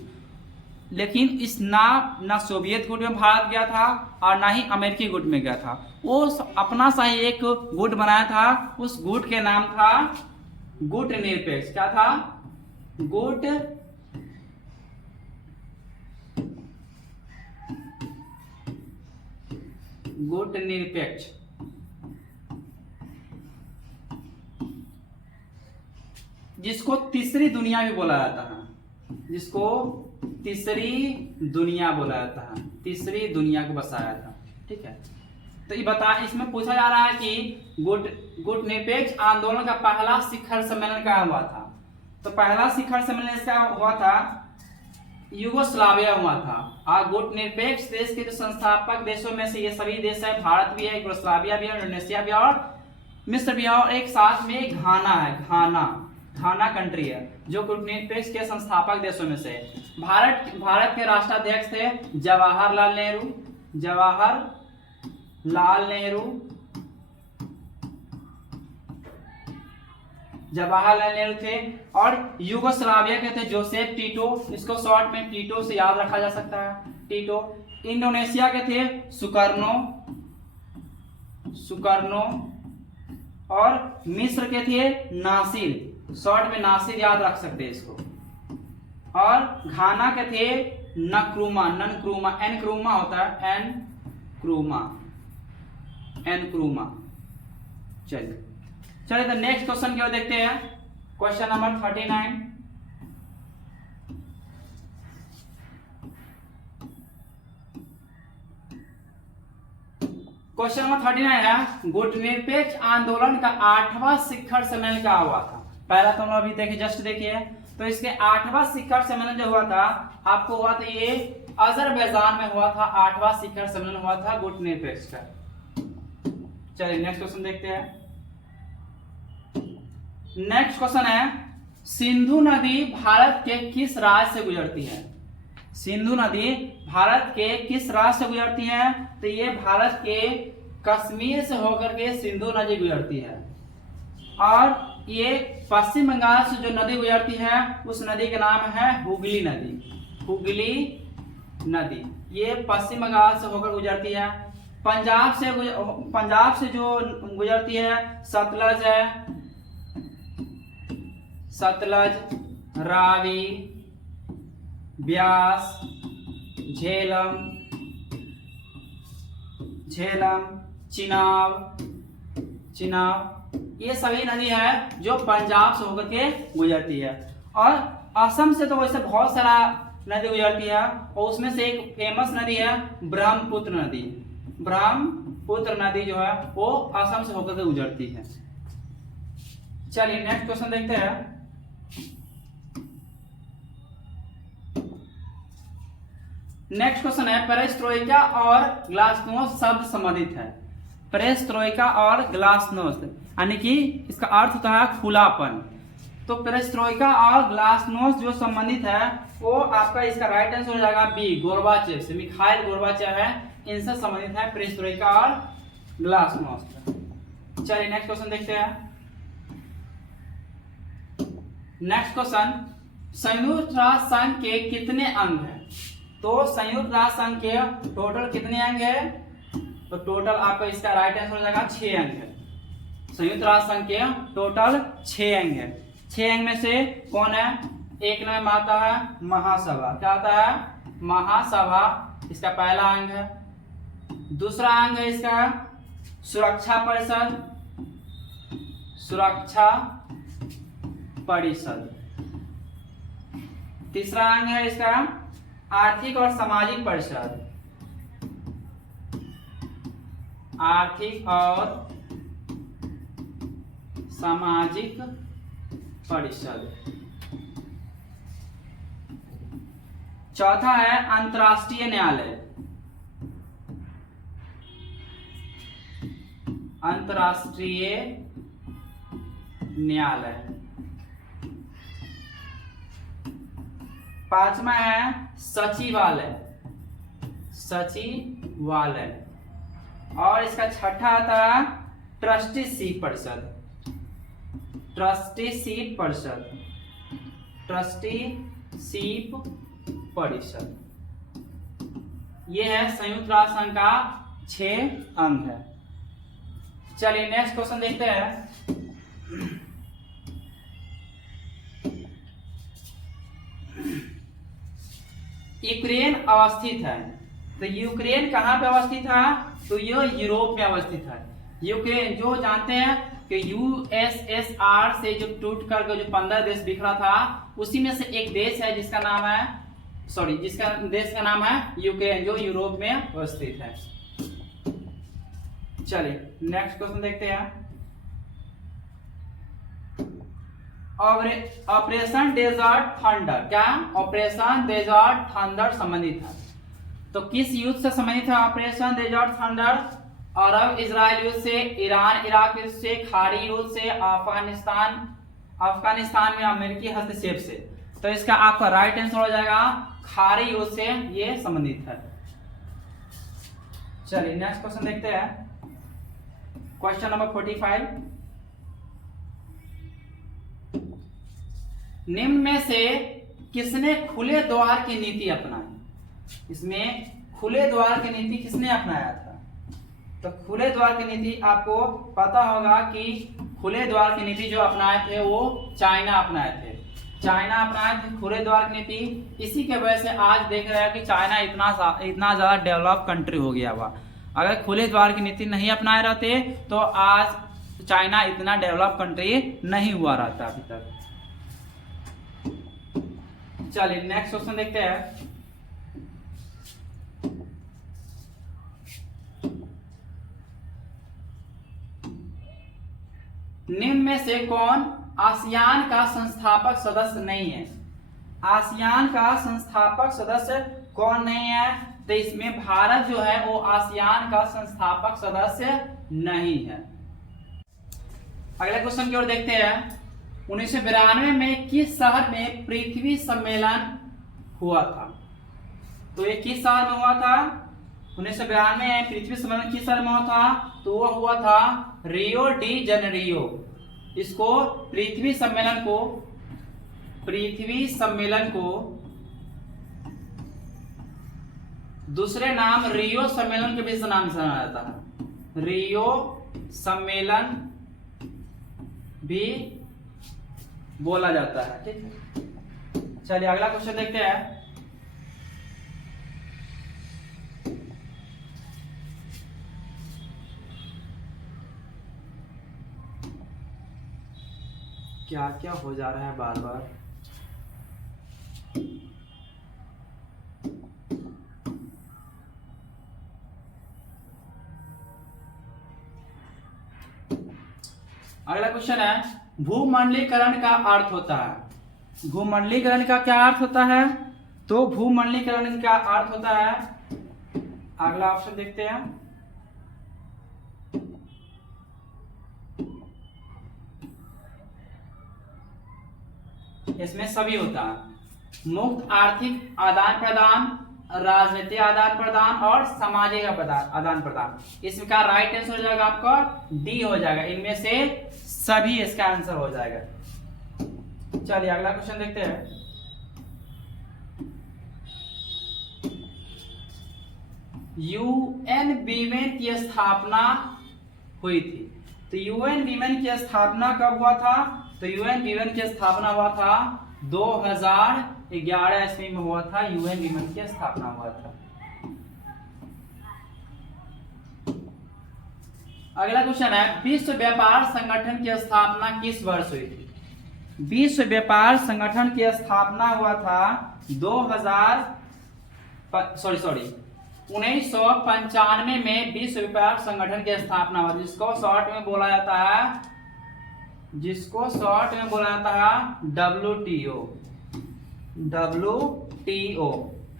लेकिन इस ना सोवियत गुट में भारत गया था और ना ही अमेरिकी गुट में गया था। वो अपना सा ही एक गुट बनाया था, उस गुट के नाम था गुट निरपेक्ष। क्या था? गुट निरपेक्ष। जिसको तीसरी दुनिया भी बोला जाता है, जिसको तीसरी दुनिया बोला जाता है, तीसरी दुनिया को बसाया था, ठीक है। तो ये बता, इसमें पूछा जा रहा है कि गुट निरपेक्ष आंदोलन का पहला शिखर सम्मेलन कहाँ हुआ था? तो पहला शिखर सम्मेलन इसका हुआ था यूगोस्लाविया हुआ था। और गुट निरपेक्ष देश के जो संस्थापक देशों में से ये सभी देश है, भारत भी है, यूगोस्लाविया भी है, इंडोनेशिया भी है और मिस्र भी है, और एक साथ में घाना है, घाना कंट्री है जो गुट निरपेक्ष के संस्थापक देशों में से है। भारत के राष्ट्राध्यक्ष थे जवाहरलाल नेहरू थे। और यूगोस्लाविया के थे जोसेफ टीटो, इसको शॉर्ट में टीटो से याद रखा जा सकता है, टीटो। इंडोनेशिया के थे सुकर्नो और मिस्र के थे नासिर, शॉर्ट में नासिर याद रख सकते हैं इसको। और घाना के थे ननक्रूमा, एनक्रूमा होता है, एनक्रूमा। चलिए तो नेक्स्ट क्वेश्चन की ओर देखते हैं। क्वेश्चन नंबर 39, क्वेश्चन नंबर 39 है, गुट निरपेक्ष आंदोलन का 8वां शिखर सम्मेलन क्या हुआ था? पहला तो हम अभी देखिए, जस्ट देखिए। तो इसके 8वां शिखर सम्मेलन जो हुआ था आपको हुआ था, ये अजरबैजान में हुआ था। 8वां शिखर सम्मेलन हुआ था गुट निरपेक्ष का। चलिए नेक्स्ट क्वेश्चन देखते हैं। नेक्स्ट क्वेश्चन है, सिंधु नदी भारत के किस राज्य से गुजरती है? सिंधु नदी भारत के किस राज्य से गुजरती है? तो ये भारत के कश्मीर से होकर के सिंधु नदी गुजरती है। और ये पश्चिम बंगाल से जो नदी गुजरती है उस नदी का नाम है हुगली नदी। ये पश्चिम बंगाल से होकर गुजरती है। पंजाब से जो गुजरती है सतलज है, सतलज, रावी, ब्यास, झेलम, चिनाब, ये सभी नदी है जो पंजाब से होकर के गुजरती है। और असम से तो वैसे बहुत सारा नदी गुजरती है, और उसमें से एक फेमस नदी है ब्रह्मपुत्र नदी। ब्रह्मपुत्र नदी जो है वो असम से होकर के गुजरती है। चलिए नेक्स्ट क्वेश्चन देखते हैं। नेक्स्ट क्वेश्चन है पेरेस्ट्रोइका और ग्लासनोस्ट शब्द संबंधित है। पेरेस्ट्रोइका और ग्लासनोस्ट यानी कि इसका अर्थ होता है खुलापन। तो पेरेस्ट्रोइका और ग्लासनोस्ट जो संबंधित है वो आपका इसका राइट आंसर हो जाएगा बी, गोर्बाचेव से। मिखाइल गोर्बाचेव है, इनसे संबंधित है पेरेस्ट्रोइका और ग्लासनोस्ट। चलिए नेक्स्ट क्वेश्चन देखते हैं। नेक्स्ट क्वेश्चन, संयुक्त राष्ट्र संघ के कितने अंग हैं? तो संयुक्त राष्ट्र संघ के टोटल कितने अंग है? तो टोटल आपका इसका राइट आंसर हो जाएगा 6 अंग है। संयुक्त राष्ट्र संघ के टोटल 6 अंग है। 6 अंग में से कौन है? एक नाम आता है महासभा। क्या आता है? महासभा, इसका पहला अंग है। दूसरा अंग है इसका सुरक्षा परिषद, सुरक्षा परिषद। तीसरा अंग है इसका आर्थिक और सामाजिक परिषद, आर्थिक और सामाजिक परिषद। चौथा है अंतर्राष्ट्रीय न्यायालय, अंतर्राष्ट्रीय न्यायालय। पांचवा है सचिवालय, सचिवालय। और इसका छठा आता है ट्रस्टीशिप परिषद, ट्रस्टीशिप परिषद, ट्रस्टीशिप परिषद। ये है संयुक्त राष्ट्र संघ का 6 अंग है। चलिए नेक्स्ट क्वेश्चन देखते हैं। यूक्रेन अवस्थित है, तो यूक्रेन कहाँ पे अवस्थित है? तो यह यूरोप में अवस्थित है। यूक्रेन जो जानते हैं कि यूएसएसआर से जो टूट कर जो 15 देश बिखरा था, उसी में से एक देश है जिसका नाम है जिसका देश का नाम है यूक्रेन, जो यूरोप में अवस्थित है। चलिए नेक्स्ट क्वेश्चन देखते हैं। ऑपरेशन डेजर्ट थंडर, क्या ऑपरेशन डेजर्ट थंडर संबंधित है? तो किस युद्ध से संबंधित है ऑपरेशन डेजर्ट थंडर? अरब इजराइल युद्ध से, ईरान इराक युद्ध से, खाड़ी युद्ध से, अफगानिस्तान में अमेरिकी हस्तक्षेप से। तो इसका आपका राइट आंसर हो जाएगा खाड़ी युद्ध से ये संबंधित है। चलिए नेक्स्ट क्वेश्चन देखते हैं। क्वेश्चन नंबर 45, निम्न में से किसने खुले द्वार की नीति अपनाई? इसमें खुले द्वार की नीति किसने अपनाया था? तो खुले द्वार की नीति आपको पता होगा कि खुले द्वार की नीति जो अपनाए थे वो चाइना अपनाए थे। चाइना अपनाए थे खुले द्वार की नीति। इसी के वजह से आज देख रहे हैं कि चाइना इतना ज्यादा डेवलप कंट्री हो गया हुआ। अगर खुले द्वार की नीति नहीं अपनाए रहते तो आज चाइना इतना डेवलप कंट्री नहीं हुआ रहता अभी तक। चलिए नेक्स्ट क्वेश्चन देखते हैं। निम्न में से कौन आसियान का संस्थापक सदस्य नहीं है? आसियान का संस्थापक सदस्य कौन नहीं है? तो इसमें भारत जो है वो आसियान का संस्थापक सदस्य नहीं है। अगले क्वेश्चन की ओर देखते हैं। 1992 में किस शहर में पृथ्वी सम्मेलन हुआ था? तो ये किस शहर में हुआ था? 1992 में पृथ्वी सम्मेलन किस शहर में हुआ था? तो वो हुआ था रियो डी जेनेरियो। इसको पृथ्वी सम्मेलन को दूसरे नाम रियो सम्मेलन के भी नाम से जाना जाता है। रियो सम्मेलन भी बोला जाता है। ठीक है, चलिए अगला क्वेश्चन देखते हैं। क्या क्या हो जा रहा है बार बार। अगला क्वेश्चन है भूमंडलीकरण का अर्थ होता है, भूमंडलीकरण का क्या अर्थ होता है? तो भूमंडलीकरण का अर्थ होता है, अगला ऑप्शन देखते हैं, इसमें सभी होता है, मुक्त आर्थिक आदान प्रदान, राजनीतिक आदान प्रदान और सामाजिक आदान प्रदान। इसका राइट आंसर हो जाएगा आपका डी हो जाएगा, इनमें से सभी इसका आंसर हो जाएगा। चलिए अगला क्वेश्चन देखते हैं। यूएन वीमेन की स्थापना हुई थी, तो यूएन वीमेन की स्थापना कब हुआ था? तो यूएन वीमेन की स्थापना हुआ था 2011 ईस्वी में हुआ था, यूएन वीमेन की स्थापना हुआ था। अगला क्वेश्चन है, विश्व व्यापार संगठन की स्थापना किस वर्ष हुई थी? विश्व व्यापार संगठन की स्थापना हुआ था 1995 में विश्व व्यापार संगठन की स्थापना हुआ, जिसको शॉर्ट में बोला जाता है WTO,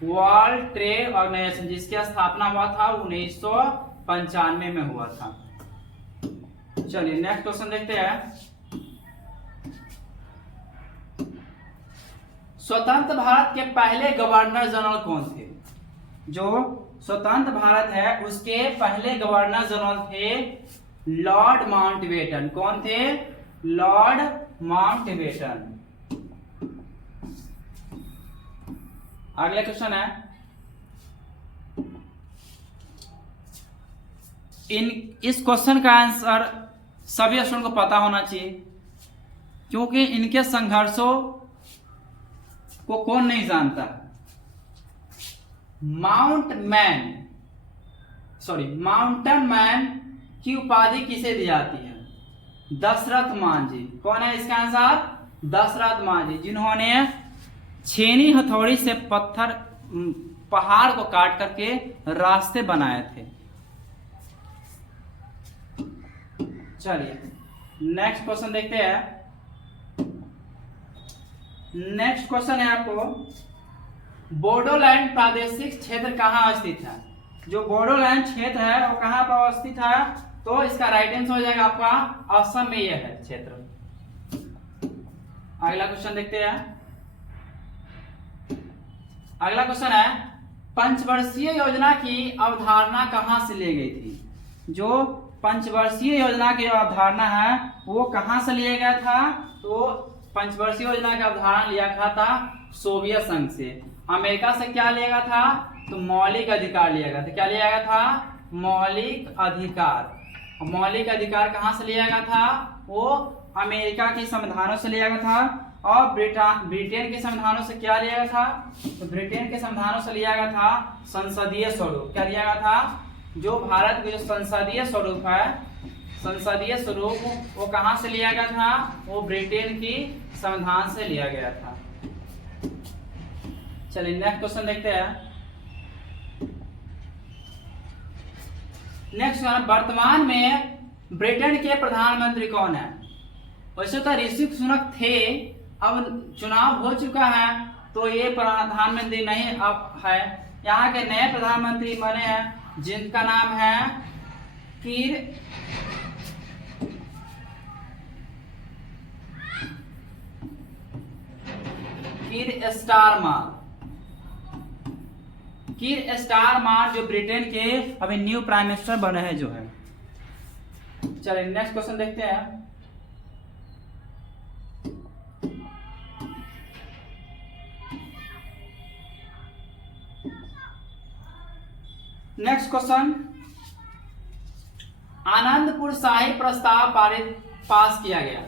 वर्ल्ड ट्रेड ऑर्गेनाइजेशन, जिसकी स्थापना हुआ था 1995 में हुआ था। चलिए नेक्स्ट क्वेश्चन देखते हैं। स्वतंत्र भारत के पहले गवर्नर जनरल कौन थे? जो स्वतंत्र भारत है उसके पहले गवर्नर जनरल थे लॉर्ड माउंटबेटन। कौन थे? Lord Mountbatten. अगला क्वेश्चन है, इस क्वेश्चन का आंसर सभी स्टूडेंट को पता होना चाहिए, क्योंकि इनके संघर्षों को कौन नहीं जानता। माउंटेन मैन की उपाधि किसे दी जाती है? दशरथ मांझी। कौन है इसका आंसर? दशरथ मांझी, जिन्होंने छेनी हथौड़ी से पहाड़ को काट करके रास्ते बनाए थे। चलिए नेक्स्ट क्वेश्चन देखते हैं। नेक्स्ट क्वेश्चन है आपको, बोडोलैंड प्रादेशिक क्षेत्र कहाँ स्थित है? जो बोडोलैंड क्षेत्र है वो कहाँ पर अवस्थित है? तो इसका राइट आंसर हो जाएगा आपका असम में यह है क्षेत्र। अगला क्वेश्चन देखते हैं। अगला क्वेश्चन है, पंचवर्षीय योजना की अवधारणा कहां से ली गई थी? जो पंचवर्षीय योजना की अवधारणा है वो कहां से लिया गया था? तो पंचवर्षीय योजना का अवधारणा लिया था सोवियत संघ से। अमेरिका से क्या लिया गया था? तो मौलिक अधिकार लिया गया था। क्या लिया गया था? मौलिक अधिकार। मौलिक अधिकार कहां से लिया गया था? वो अमेरिका के संविधानों से लिया गया था। और ब्रिटेन के संविधानों से क्या लिया गया था? तो ब्रिटेन के संविधानों से लिया गया था संसदीय स्वरूप। क्या लिया गया था? जो भारत के जो संसदीय स्वरूप है, संसदीय स्वरूप वो कहां से लिया गया था? वो ब्रिटेन की संविधान से लिया गया था। चलिए नेक्स्ट क्वेश्चन देखते हैं। नेक्स्ट वर्तमान में ब्रिटेन के प्रधानमंत्री कौन है? वैसे तो ऋषि सुनक थे, अब चुनाव हो चुका है तो ये प्रधानमंत्री नहीं अब है। यहाँ के नए प्रधानमंत्री बने हैं जिनका नाम है कीर स्टारमर। कीर स्टारमर जो ब्रिटेन के अभी न्यू प्राइम मिनिस्टर बने हैं जो है। चलिए नेक्स्ट क्वेश्चन देखते हैं। नेक्स्ट क्वेश्चन, आनंदपुर शाही प्रस्ताव पास किया गया।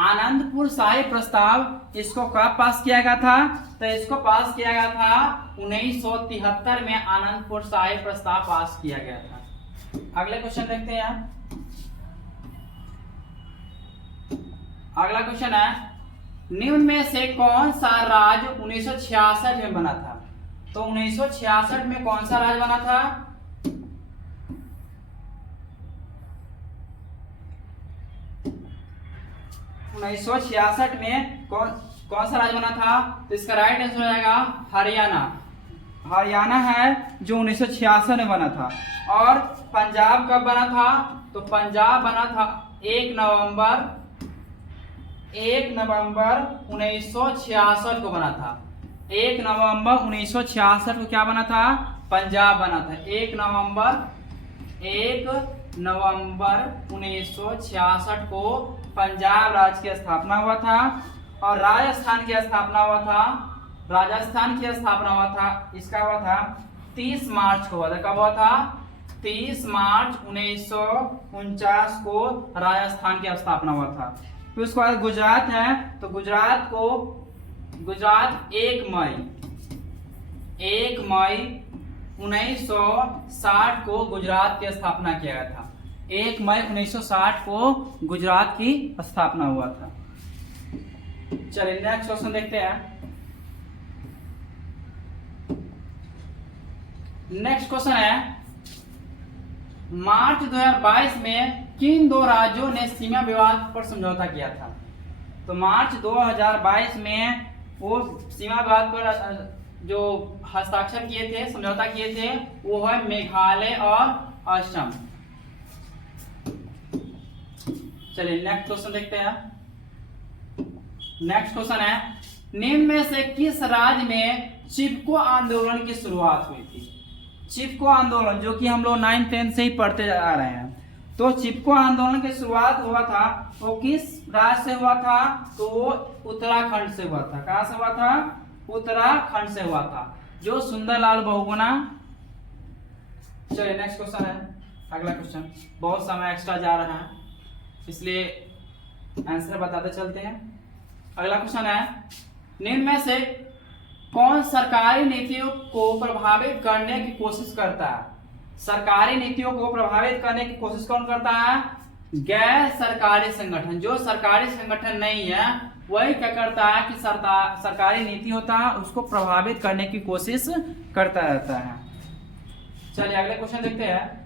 आनंदपुर शाही प्रस्ताव इसको कब पास किया गया था? तो इसको पास किया गया था 1973 में आनंदपुर शाही प्रस्ताव पास किया गया था। अगले क्वेश्चन देखते हैं। अगला क्वेश्चन है, निम्न में से कौन सा राज्य 1966 में बना था? तो 1966 में कौन सा राज्य बना था? 1966 में कौन सा राज्य बना था? तो इसका राइट आंसर हो जाएगा हरियाणा। हरियाणा है जो 1966 में बना था। और पंजाब कब बना था? तो पंजाब बना था 1 नवंबर 1966 को बना था। 1 नवंबर 1966 को क्या बना था? पंजाब बना था। 1 नवंबर 1966 को पंजाब राज्य की स्थापना हुआ था। और राजस्थान की स्थापना हुआ था, राजस्थान की स्थापना हुआ था, इसका हुआ था 30 मार्च को हुआ था। कब हुआ था? 30 मार्च 1949 को राजस्थान की स्थापना हुआ था। फिर उसके बाद गुजरात है, तो गुजरात 1 मई 1960 को गुजरात की स्थापना किया गया था। 1 मई 1960 को गुजरात की स्थापना हुआ था। चलिए नेक्स्ट क्वेश्चन देखते हैं। नेक्स्ट क्वेश्चन है, मार्च 2022 में किन दो राज्यों ने सीमा विवाद पर समझौता किया था? तो मार्च 2022 में वो सीमा विवाद पर जो हस्ताक्षर किए थे, समझौता किए थे, वो है मेघालय और असम। चलिए नेक्स्ट क्वेश्चन देखते हैं। नेक्स्ट क्वेश्चन है, निम्न में से किस राज्य में चिपको आंदोलन की शुरुआत हुई थी? चिपको आंदोलन जो कि हम लोग 9th 10th से ही पढ़ते आ रहे हैं। तो चिपको आंदोलन की शुरुआत हुआ था वो किस राज्य से हुआ था? तो वो उत्तराखंड से हुआ था। कहां से हुआ था? उत्तराखंड से हुआ था, जो सुंदरलाल बहुगुणा। चलिए नेक्स्ट क्वेश्चन है, अगला क्वेश्चन। बहुत समय एक्स्ट्रा जा रहा है इसलिए आंसर बताते चलते हैं। अगला क्वेश्चन है, निम्न में से कौन सरकारी नीतियों को प्रभावित करने की कोशिश करता है? सरकारी नीतियों को प्रभावित करने की कोशिश कौन करता है? गैर सरकारी संगठन। जो सरकारी संगठन नहीं है वही क्या करता है कि सरकारी नीति होता है उसको प्रभावित करने की कोशिश करता रहता है। चलिए अगले क्वेश्चन देखते हैं।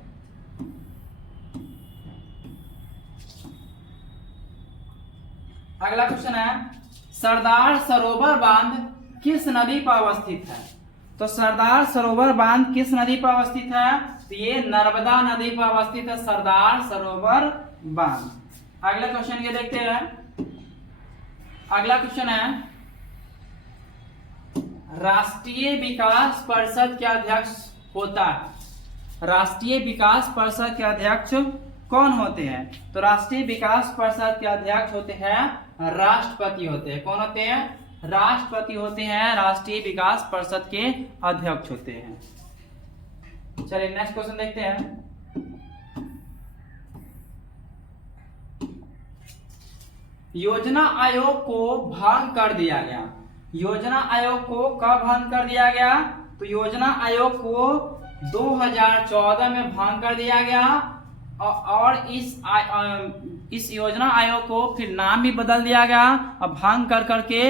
अगला क्वेश्चन है, सरदार सरोवर बांध किस नदी पर अवस्थित है? तो सरदार सरोवर बांध किस नदी पर अवस्थित है? तो ये नर्मदा नदी पर अवस्थित है सरदार सरोवर बांध। अगला क्वेश्चन ये देखते हैं। अगला क्वेश्चन है, राष्ट्रीय विकास परिषद के अध्यक्ष होता है? राष्ट्रीय विकास परिषद के अध्यक्ष कौन होते हैं? तो राष्ट्रीय विकास परिषद के अध्यक्ष होते हैं राष्ट्रपति होते हैं। कौन होते हैं? राष्ट्रपति होते हैं, राष्ट्रीय विकास परिषद के अध्यक्ष होते हैं। चलिए नेक्स्ट क्वेश्चन देखते हैं। योजना आयोग को भंग कर दिया गया। योजना आयोग को कब भंग कर दिया गया? तो योजना आयोग को 2014 में भंग कर दिया गया। और इस योजना आयोग को फिर नाम भी बदल दिया गया और भंग कर करके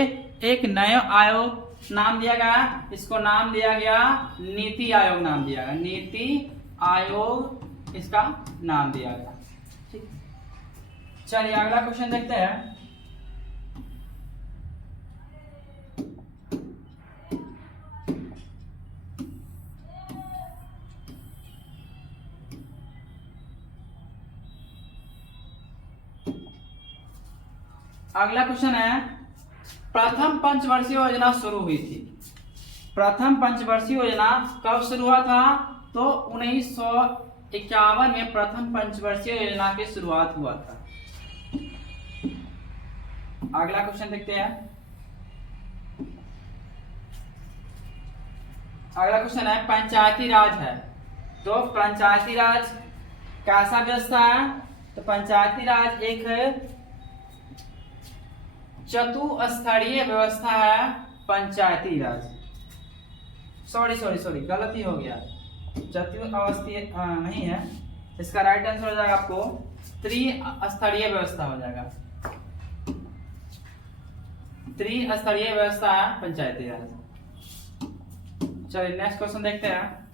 एक नया आयोग नाम दिया गया। इसको नाम दिया गया नीति आयोग नाम दिया गया। नीति आयोग इसका नाम दिया गया। ठीक, चलिए अगला क्वेश्चन देखते हैं। अगला क्वेश्चन है, प्रथम पंचवर्षीय योजना शुरू हुई थी। प्रथम पंचवर्षीय योजना कब शुरू हुआ था? तो 1951 में प्रथम पंचवर्षीय योजना की शुरुआत हुआ था। अगला क्वेश्चन देखते हैं। अगला क्वेश्चन है, पंचायती राज है। तो पंचायती राज कैसा व्यवस्था है? तो पंचायती राज एक चतुस्तरीय व्यवस्था है। पंचायती राज, सॉरी गलती हो गया, चतुस्तरीय नहीं है, इसका राइट आंसर हो जाएगा आपको त्रिस्तरीय व्यवस्था हो जाएगा। त्रिस्तरीय व्यवस्था है पंचायती राज। चलिए नेक्स्ट क्वेश्चन देखते हैं।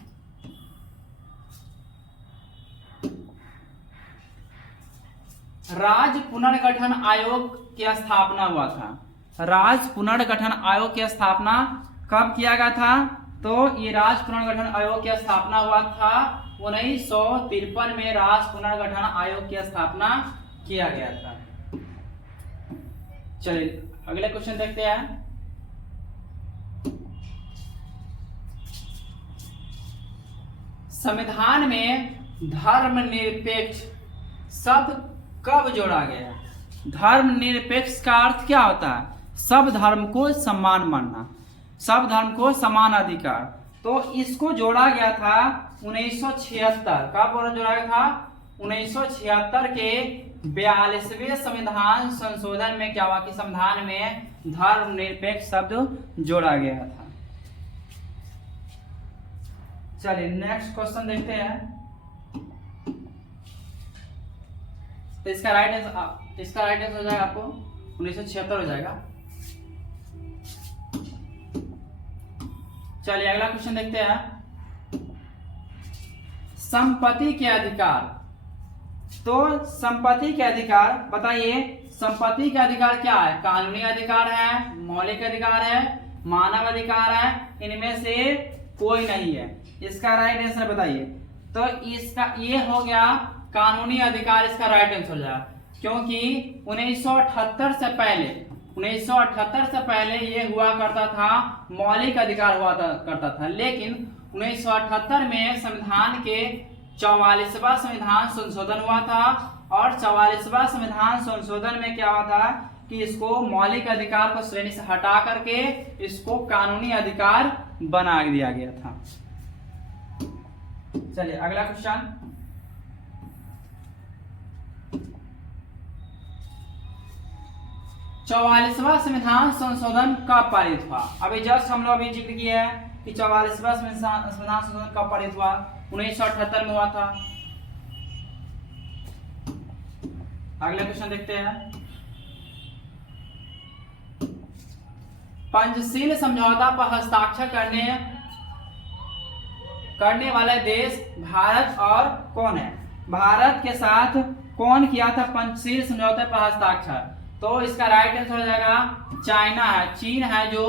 राज्य पुनर्गठन आयोग की स्थापना हुआ था। राज्य पुनर्गठन आयोग की स्थापना कब किया गया था? तो ये राज्य पुनर्गठन आयोग की स्थापना हुआ था 1953 में। राज्य पुनर्गठन आयोग की स्थापना किया गया था। चलिए अगले क्वेश्चन देखते हैं। संविधान में धर्मनिरपेक्ष शब्द कब जोड़ा गया? धर्मनिरपेक्ष का अर्थ क्या होता है? सब धर्म को सम्मान मानना, सब धर्म को समान अधिकार। तो इसको जोड़ा गया था 1976। कब जोड़ा गया था? 1976 के 42वें संविधान संशोधन में क्या हुआ कि संविधान में धर्मनिरपेक्ष शब्द जोड़ा गया था। चलिए नेक्स्ट क्वेश्चन देखते हैं। तो इसका राइट आंसर हो जाएगा आपको 1976 हो जाएगा। चलिए अगला क्वेश्चन देखते हैं। संपत्ति के अधिकार। तो संपत्ति के अधिकार बताइए, संपत्ति के अधिकार क्या है? कानूनी अधिकार है, मौलिक अधिकार है, मानव अधिकार है, इनमें से कोई नहीं है। इसका राइट आंसर बताइए। तो इसका ये हो गया कानूनी अधिकार, इसका राइट आंसर हो जाएगा। क्योंकि 1978 से पहले ये हुआ करता था मौलिक अधिकार हुआ करता था, लेकिन 1978 में संविधान के 44वां संविधान संशोधन हुआ था। और 44वां संविधान संशोधन में क्या हुआ था कि इसको मौलिक अधिकार को श्रेणी से हटा करके इसको कानूनी अधिकार बना दिया गया था। चलिए अगला क्वेश्चन। चौवालीसवां संविधान संशोधन कब पारित हुआ? अभी जस्ट हम लोग अभी जिक्र किया है कि 44वां संविधान संशोधन कब पारित हुआ? 1978 में हुआ था। अगला क्वेश्चन देखते हैं। पंचशील समझौता पर हस्ताक्षर करने वाले देश भारत और कौन है? भारत के साथ कौन किया था पंचशील समझौते पर हस्ताक्षर? तो इसका राइट आंसर हो जाएगा चाइना है, चीन है जो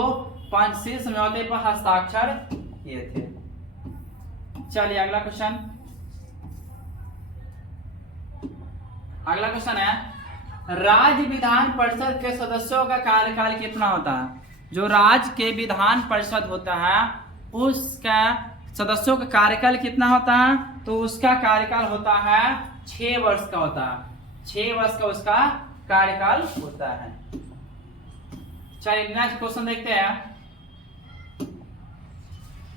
पंचशील समझौते पर हस्ताक्षर किए थे। चलिए अगला क्वेश्चन। अगला क्वेश्चन है राज्य विधान परिषद के सदस्यों का कार्यकाल कितना होता है? जो राज्य के विधान परिषद होता है उसका सदस्यों का कार्यकाल कितना होता है? तो उसका कार्यकाल होता है 6 वर्ष का होता है। 6 वर्ष का उसका कार्यकाल होता है। चलिए नेक्स्ट क्वेश्चन देखते हैं।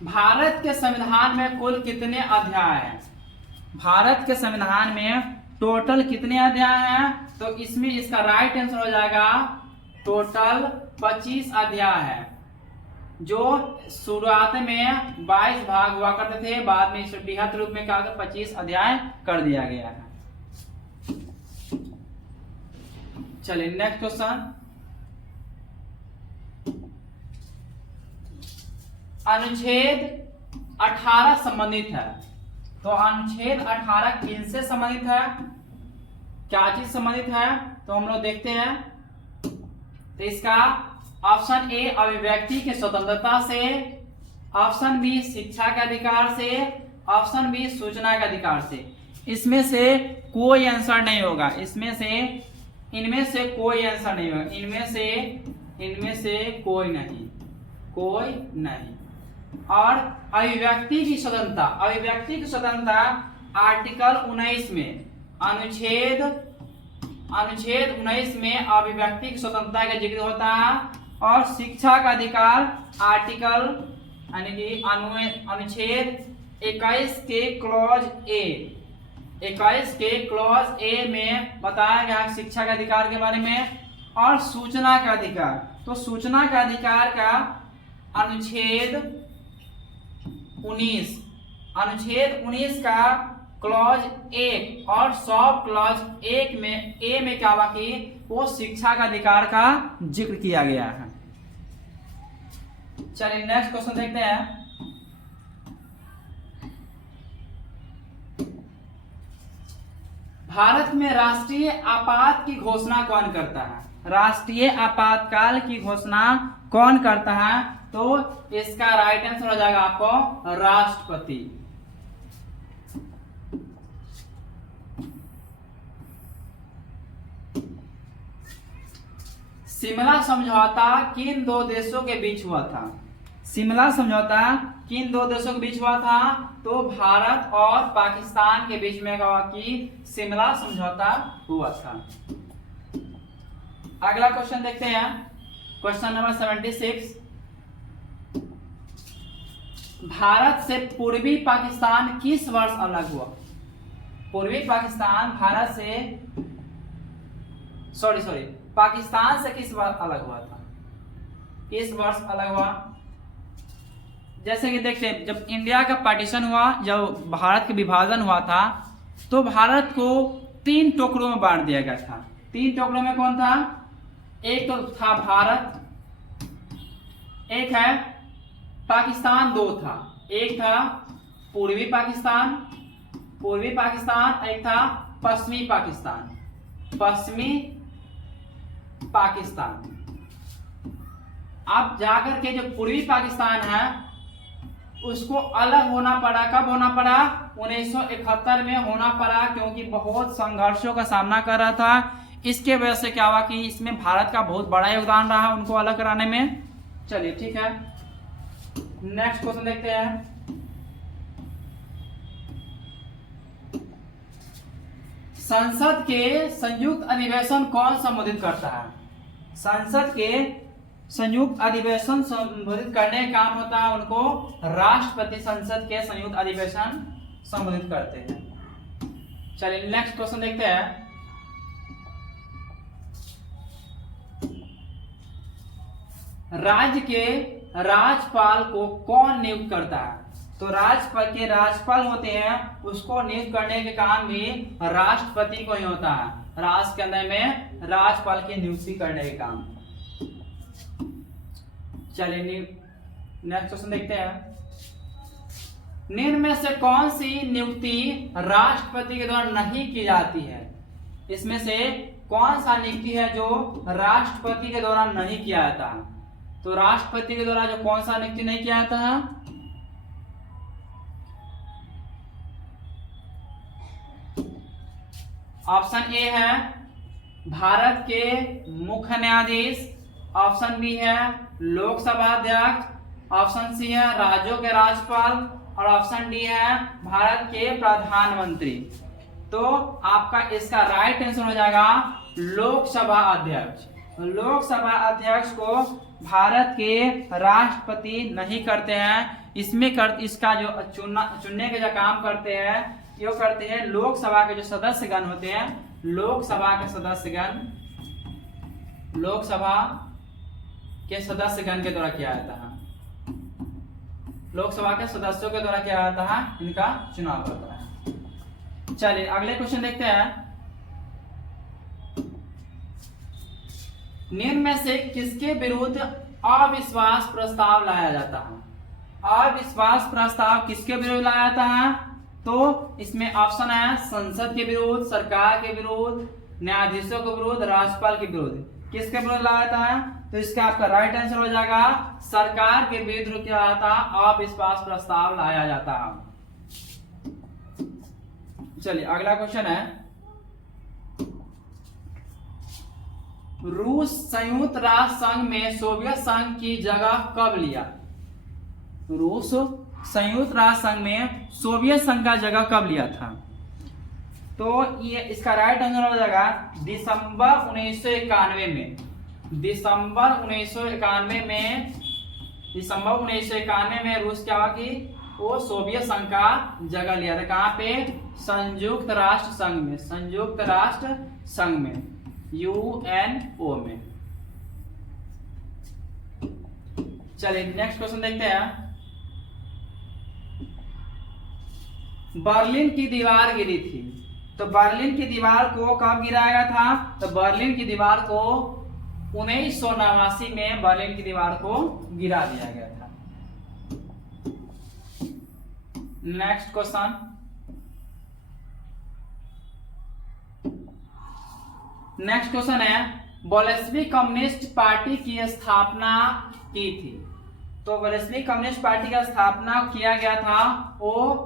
भारत के संविधान में कुल कितने अध्याय हैं? भारत के संविधान में टोटल कितने अध्याय हैं? तो इसमें इसका राइट आंसर हो जाएगा टोटल 25 अध्याय है। जो शुरुआत में 22 भाग हुआ करते थे, बाद में इसे बृहत रूप में 25 अध्याय कर दिया गया है। चलिए नेक्स्ट क्वेश्चन। अनुच्छेद 18 संबंधित है। तो अनुच्छेद 18 किनसे संबंधित है? क्या चीज संबंधित है? तो हम लोग देखते हैं। तो इसका ऑप्शन ए अभिव्यक्ति की स्वतंत्रता से, ऑप्शन बी शिक्षा के अधिकार से, ऑप्शन बी सूचना के अधिकार से। इसमें से कोई आंसर नहीं होगा। इनमें से कोई आंसर नहीं होगा। इनमें से कोई नहीं। और अभिव्यक्ति की स्वतंत्रता आर्टिकल 19 में अनुच्छेद 19 में अभिव्यक्ति की स्वतंत्रता का जिक्र होता है। और शिक्षा का अधिकार आर्टिकल यानी कि अनुच्छेद 21 के क्लॉज ए में बताया गया शिक्षा के अधिकार के बारे में। और सूचना का अधिकार, तो सूचना का अधिकार का अनुच्छेद 19 का क्लॉज 1 और सब क्लॉज 1 में ए में क्या हुआ कि वो शिक्षा का अधिकार का जिक्र किया गया है। चलिए नेक्स्ट क्वेश्चन देखते हैं। भारत में राष्ट्रीय आपात की घोषणा कौन करता है? राष्ट्रीय आपातकाल की घोषणा कौन करता है? तो इसका राइट आंसर हो जाएगा आपको राष्ट्रपति। शिमला समझौता किन दो देशों के बीच हुआ था? शिमला समझौता किन दो देशों के बीच हुआ था? तो भारत और पाकिस्तान के बीच में हुआ कि शिमला समझौता हुआ था। अगला क्वेश्चन देखते हैं, क्वेश्चन नंबर 76। भारत से पूर्वी पाकिस्तान किस वर्ष अलग हुआ? पूर्वी पाकिस्तान भारत से पाकिस्तान से किस वर्ष अलग हुआ था? किस वर्ष अलग हुआ? जैसे कि देखते हैं, जब इंडिया का पार्टीशन हुआ, जब भारत का विभाजन हुआ था, तो भारत को 3 टुकड़ों में बांट दिया गया था। 3 टुकड़ों में कौन था? एक तो था भारत, एक है पाकिस्तान, 2 था। एक था पूर्वी पाकिस्तान, एक था पश्चिमी पाकिस्तान। अब जाकर के जो पूर्वी पाकिस्तान है उसको अलग होना पड़ा। कब होना पड़ा? 1971 में होना पड़ा, क्योंकि बहुत संघर्षों का सामना कर रहा था। इसके वजह से क्या हुआ कि इसमें भारत का बहुत बड़ा योगदान रहा उनको अलग कराने में। चलिए ठीक है, नेक्स्ट क्वेश्चन देखते हैं। संसद के संयुक्त अधिवेशन कौन संबोधित करता है? संसद के संयुक्त अधिवेशन संबोधित करने का काम होता है उनको राष्ट्रपति संसद के संयुक्त अधिवेशन संबोधित करते हैं। चलिए नेक्स्ट क्वेश्चन देखते हैं। राज्य के राज्यपाल को कौन नियुक्त करता है? तो राज्यपाल होते हैं, उसको नियुक्त करने के काम भी राष्ट्रपति को ही होता है। राष्ट्र के अंदर में राज्यपाल की नियुक्ति करने के काम। चलिए नेक्स्ट क्वेश्चन देखते हैं। निम्न में से कौन सी नियुक्ति राष्ट्रपति के द्वारा नहीं की जाती है? इसमें से कौन सा नियुक्ति है जो राष्ट्रपति के द्वारा नहीं किया जाता? तो राष्ट्रपति के द्वारा जो कौन सा नियुक्ति नहीं किया जाता है? ऑप्शन ए है भारत के मुख्य न्यायाधीश, ऑप्शन बी है लोकसभा अध्यक्ष, ऑप्शन सी है राज्यों के राज्यपाल और ऑप्शन डी है भारत के प्रधानमंत्री। तो आपका इसका राइट आंसर हो जाएगा लोकसभा अध्यक्ष। लोकसभा अध्यक्ष को भारत के राष्ट्रपति नहीं करते हैं। इसका जो चुनने के जो काम करते हैं ये करते हैं लोकसभा के जो सदस्यगण होते हैं, लोकसभा के सदस्यगण के द्वारा किया जाता है। लोकसभा के सदस्यों के द्वारा किया जाता है, इनका चुनाव होता है। चलिए अगले क्वेश्चन देखते हैं। निम्न में से किसके विरुद्ध अविश्वास प्रस्ताव लाया जाता है? अविश्वास प्रस्ताव किसके विरुद्ध लाया जाता है? तो इसमें ऑप्शन है संसद के विरुद्ध, सरकार के विरुद्ध, न्यायाधीशों के विरुद्ध, राज्यपाल के विरुद्ध। किसके विरुद्ध लाया जाता है? तो इसका आपका राइट आंसर हो जाएगा सरकार के विरुद्ध क्या जाता है? अविश्वास प्रस्ताव लाया जाता है। चलिए अगला क्वेश्चन है, रूस संयुक्त राष्ट्र संघ में सोवियत संघ की जगह कब लिया? रूस संयुक्त राष्ट्र संघ में सोवियत संघ का जगह कब लिया था? तो ये इसका राइट आंसर हो जाएगा दिसंबर 1991 में। दिसंबर 1991 में रूस क्या हुआ कि वो सोवियत संघ का जगह लिया था। कहां पे? संयुक्त राष्ट्र संघ में, UNO में। चलिए नेक्स्ट क्वेश्चन देखते हैं। बर्लिन की दीवार गिरी थी, तो बर्लिन की दीवार को कब गिराया गया था? तो बर्लिन की दीवार को 1989 में बर्लिन की दीवार को गिरा दिया गया था। नेक्स्ट क्वेश्चन, नेक्स्ट क्वेश्चन है, बोल्शेविक कम्युनिस्ट पार्टी की स्थापना की थी। तो बोल्शेविक कम्युनिस्ट पार्टी का स्थापना किया गया था, वो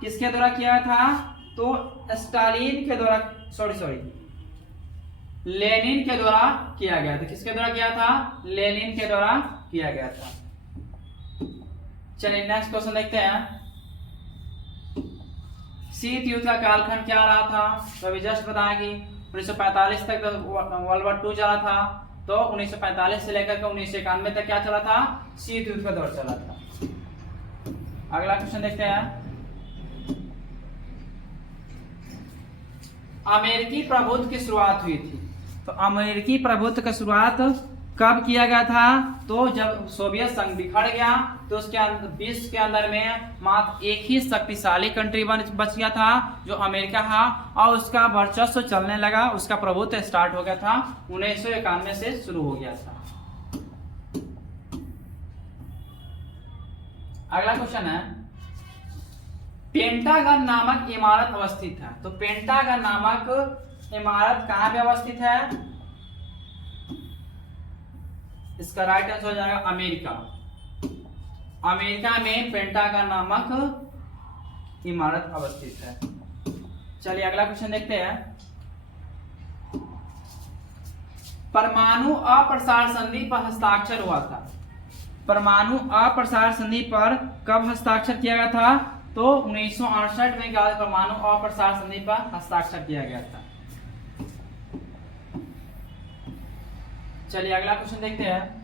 किसके द्वारा किया था? तो स्टालिन के द्वारा, लेनिन के द्वारा किया गया था। किसके द्वारा किया था? लेनिन के द्वारा किया गया था। चलिए नेक्स्ट क्वेश्चन देखते हैं, शीत युद्ध का कालखंड क्या रहा था? तो अभी जस्ट बताया कि 1945 तक वर्ल्ड वॉर 2 चला था, तो 1945 से लेकर के 1991 तक क्या चला था? शीत युद्ध का दौर चला था। अगला क्वेश्चन देखते हैं, अमेरिकी प्रभुत्व की शुरुआत हुई थी। तो अमेरिकी प्रभुत्व की शुरुआत कब किया गया था? तो जब सोवियत संघ बिखर गया, तो उसके विश्व के अंदर में मात्र एक ही शक्तिशाली कंट्री बच गया था, जो अमेरिका था, और उसका वर्चस्व चलने लगा, उसका प्रभुत्व स्टार्ट हो गया था 1991 से शुरू हो गया था। अगला क्वेश्चन है, पेंटागन नामक इमारत अवस्थित है। तो पेंटागन नामक इमारत कहां पे अवस्थित है? इसका राइट आंसर हो जाएगा अमेरिका। अमेरिका में पेंटागन नामक इमारत अवस्थित है। चलिए अगला क्वेश्चन देखते हैं, परमाणु अप्रसार संधि पर हस्ताक्षर हुआ था। परमाणु अप्रसार संधि पर कब हस्ताक्षर किया गया था? तो 1968 में परमाणु अप्रसार संधि पर हस्ताक्षर किया गया था। चलिए अगला क्वेश्चन देखते हैं,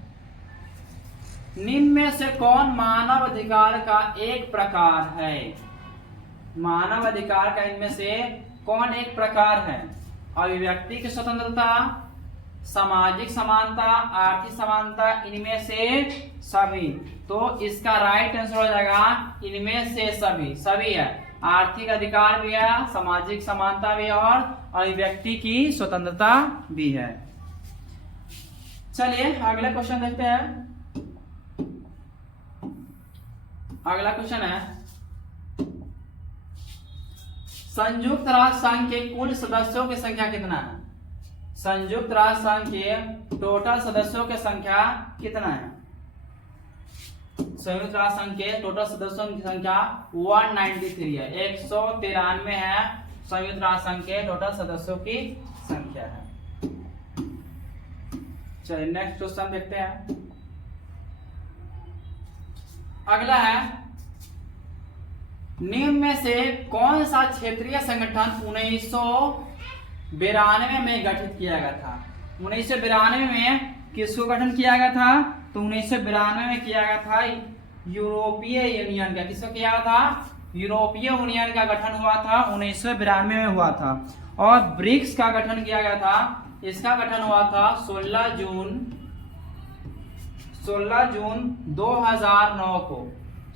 निम्न में से कौन मानव अधिकार का एक प्रकार है? मानव अधिकार का इनमें से कौन एक प्रकार है? अभिव्यक्ति की स्वतंत्रता, सामाजिक समानता, आर्थिक समानता, इनमें से सभी। तो इसका राइट आंसर हो जाएगा इनमें से सभी। सभी है, आर्थिक अधिकार भी है, सामाजिक समानता भी है, और अभिव्यक्ति की स्वतंत्रता भी है। चलिए अगला क्वेश्चन देखते हैं। अगला क्वेश्चन है, संयुक्त राष्ट्र संघ के कुल सदस्यों की संख्या कितना है? संयुक्त राष्ट्र संघ के टोटल सदस्यों की संख्या कितना है? संयुक्त राष्ट्र संघ के टोटल सदस्यों की संख्या 193 है, 193 है संयुक्त राष्ट्र संघ के टोटल सदस्यों की संख्या है। चलिए नेक्स्ट क्वेश्चन देखते हैं। अगला है, निम्न में से कौन सा क्षेत्रीय संगठन 1992 में गठित किया गया था? 1992 में किसको गठन किया गया था? तो 1992 में किया गया था यूरोपीय यूनियन का। किसको किया था? यूरोपीय यूनियन का गठन हुआ था 1992 में हुआ था। और ब्रिक्स का गठन किया गया था, इसका गठन हुआ था 16 जून 2009 को।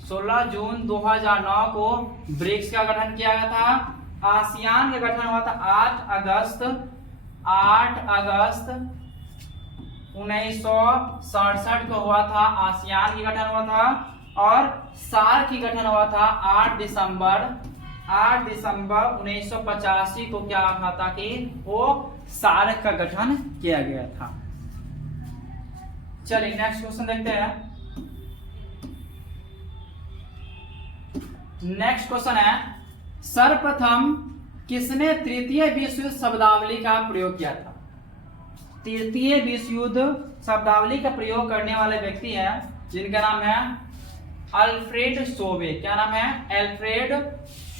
16 जून 2009 को ब्रिक्स का गठन किया गया था। आसियान का गठन हुआ था 8 अगस्त 1967 को हुआ था। आसियान की गठन हुआ था। और सार्क की गठन हुआ था 8 दिसंबर 1985 को। क्या हुआ था कि वो सार्क का गठन किया गया था। चलिए नेक्स्ट क्वेश्चन देखते हैं। नेक्स्ट क्वेश्चन है, सर्वप्रथम किसने तृतीय विश्व युद्ध शब्दावली का प्रयोग किया था? तृतीय विश्व युद्ध शब्दावली का प्रयोग करने वाले व्यक्ति हैं जिनका नाम है अल्फ्रेड शोवे। क्या नाम है? अल्फ्रेड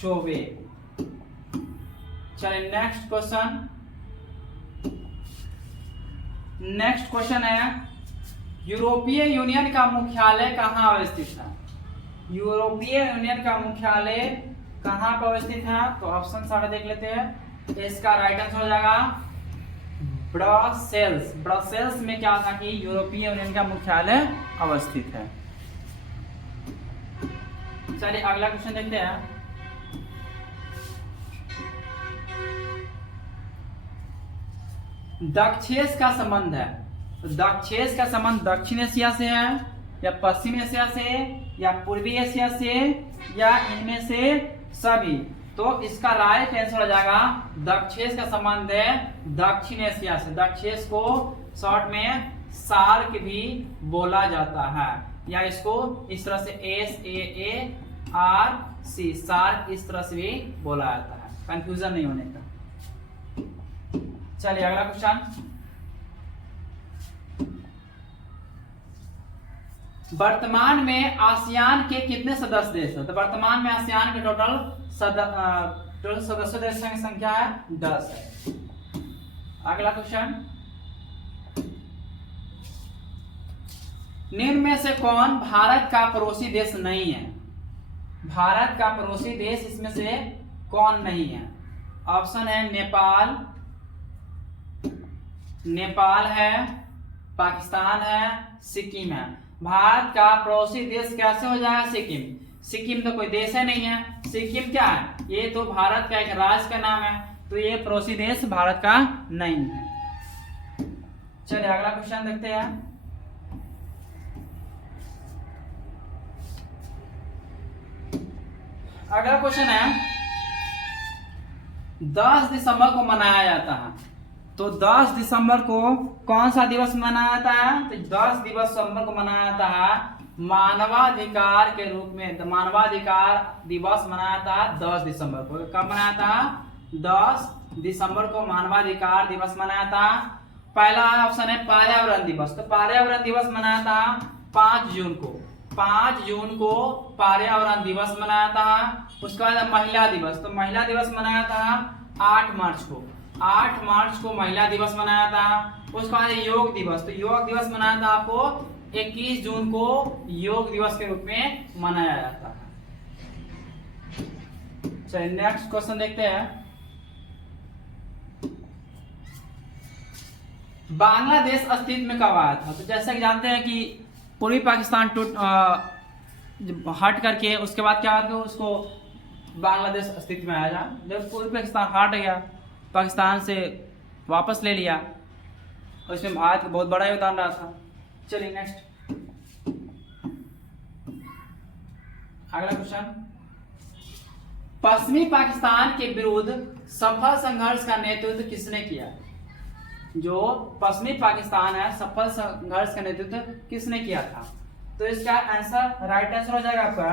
शोवे। चलिए नेक्स्ट क्वेश्चन है, यूरोपीय यूनियन का मुख्यालय कहाँ अवस्थित है? यूरोपीय यूनियन का मुख्यालय कहाँ पर अवस्थित है? तो ऑप्शन सारे देख लेते हैं। इसका राइट आंसर हो जाएगा ब्रसेल्स। ब्रसेल्स में क्या था कि यूरोपीय यूनियन का मुख्यालय अवस्थित है। चलिए अगला क्वेश्चन देखते हैं। दक्षेस का संबंध है। दक्षेस का संबंध दक्षिण एशिया से है या पश्चिम एशिया से या पूर्वी एशिया से या इनमें से सभी? तो इसका राइट आंसर हो जाएगा दक्षेश का संबंध है दक्षिण एशिया से। दक्षेश को शॉर्ट में सार्क भी बोला जाता है, या इसको इस तरह से SAARC सार्क इस तरह से भी बोला जाता है, कंफ्यूजन नहीं होने का। चलिए अगला क्वेश्चन। वर्तमान में आसियान के कितने सदस्य देश हैं? तो वर्तमान में आसियान के टोटल सदस्य देशों की संख्या है 10 है। अगला क्वेश्चन, निम्न में से कौन भारत का पड़ोसी देश नहीं है? भारत का पड़ोसी देश इसमें से कौन नहीं है? ऑप्शन है नेपाल, नेपाल है, पाकिस्तान है, सिक्किम है। भारत का पड़ोसी देश कैसे हो जाएगा? सिक्किम। सिक्किम तो कोई देश है नहीं है, सिक्किम क्या है? ये तो भारत का एक राज्य का नाम है, तो ये पड़ोसी देश भारत का नहीं है। चलिए अगला क्वेश्चन देखते हैं। अगला क्वेश्चन है 10 दिसंबर को मनाया जाता है, तो 10 दिसंबर को कौन सा दिवस मनाया जाता है? तो 10 दिसंबर को मनाया जाता है मानवाधिकार के रूप में। मानवाधिकार दिवस मनाया जाता है 10 दिसंबर को। कब मनाया था? 10 दिसंबर को मानवाधिकार दिवस मनाया था। पहला ऑप्शन है पर्यावरण दिवस, तो पर्यावरण दिवस मनाया था 5 जून को। 5 जून को पर्यावरण दिवस मनाया था। उसके बाद महिला दिवस, तो महिला दिवस मनाया था 8 मार्च को। 8 मार्च को महिला दिवस मनाया था। उसके बाद योग दिवस, तो योग दिवस मनाया था आपको 21 जून को योग दिवस के रूप में मनाया जाता है। चलिए नेक्स्ट क्वेश्चन देखते हैं। बांग्लादेश अस्तित्व में कब आया था? तो जैसा कि जानते हैं कि पूर्वी पाकिस्तान हट करके उसके बाद क्या हुआ, उसको बांग्लादेश अस्तित्व में आया। जब पूर्वी पाकिस्तान हट गया, पाकिस्तान से वापस ले लिया, और इसमें भारत का बहुत बड़ा योगदान रहा था। चलिए नेक्स्ट अगला क्वेश्चन। पश्चिमी पाकिस्तान के विरुद्ध सफल संघर्ष का नेतृत्व किसने किया? जो पश्चिमी पाकिस्तान है, सफल संघर्ष का नेतृत्व किसने किया था? तो इसका आंसर, राइट आंसर हो जाएगा आपका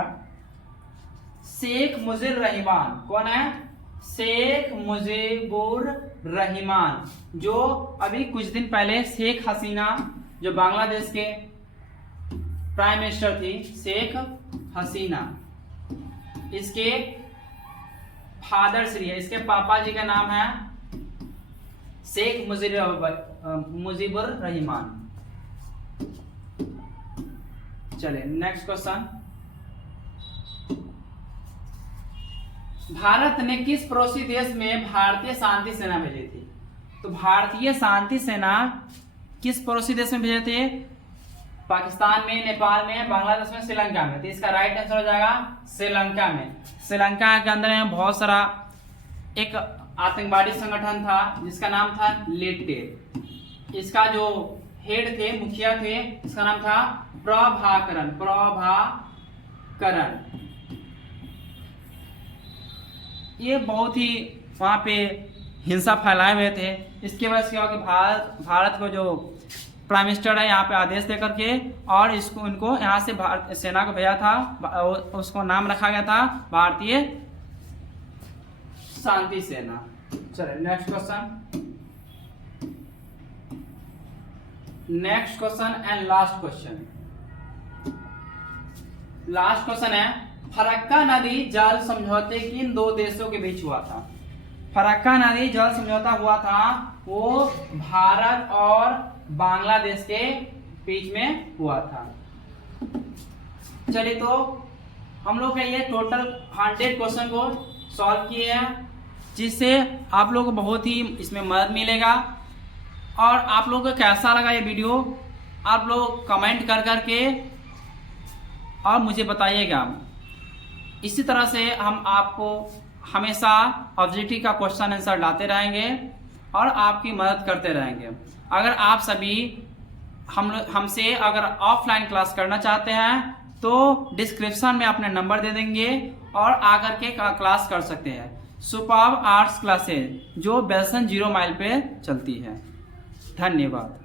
शेख मुजीबुर रहमान। कौन है? शेख मुजीबुर रहमान, जो अभी कुछ दिन पहले शेख हसीना, जो बांग्लादेश के प्राइम मिनिस्टर थी, शेख हसीना, इसके फादर श्री है, इसके पापा जी का नाम है शेख मुजीबुर रहमान। चलिए नेक्स्ट क्वेश्चन। भारत ने किस पड़ोसी देश में भारतीय शांति सेना भेजी थी? तो भारतीय शांति सेना किस पड़ोसी देश में भेजे थे? पाकिस्तान में, नेपाल में, बांग्लादेश में, श्रीलंका में। तो इसका राइट आंसर हो जाएगा श्रीलंका में। श्रीलंका के अंदर में बहुत सारा एक आतंकवादी संगठन था जिसका नाम था लेटे। इसका जो हेड थे, मुखिया थे, इसका नाम था प्रभाकरण। ये बहुत ही वहां पे हिंसा फैलाए हुए थे। इसके वजह से क्या कि भारत को जो प्राइम मिनिस्टर है यहाँ पे आदेश दे करके और इसको उनको यहाँ से सेना को भेजा था, उसको नाम रखा गया था भारतीय शांति सेना। चलिए next question and last question है फरक्का नदी जल समझौते किन 2 देशों के बीच हुआ था? फरक्का नदी जल समझौता हुआ था वो भारत और बांग्लादेश के बीच में हुआ था। चलिए तो हम लोग ये टोटल 100 क्वेश्चन को सॉल्व किए हैं, जिससे आप लोगों को बहुत ही इसमें मदद मिलेगा। और आप लोगों को कैसा लगा ये वीडियो, आप लोग कमेंट कर करके और मुझे बताइएगा। इसी तरह से हम आपको हमेशा ऑब्जेक्टिव का क्वेश्चन आंसर लाते रहेंगे और आपकी मदद करते रहेंगे। अगर आप सभी हमसे अगर ऑफलाइन क्लास करना चाहते हैं तो डिस्क्रिप्शन में अपने नंबर दे देंगे और आकर के क्लास कर सकते हैं। सुपर्ब आर्ट्स क्लासेज जो बेलसन 0 माइल पे चलती है। धन्यवाद।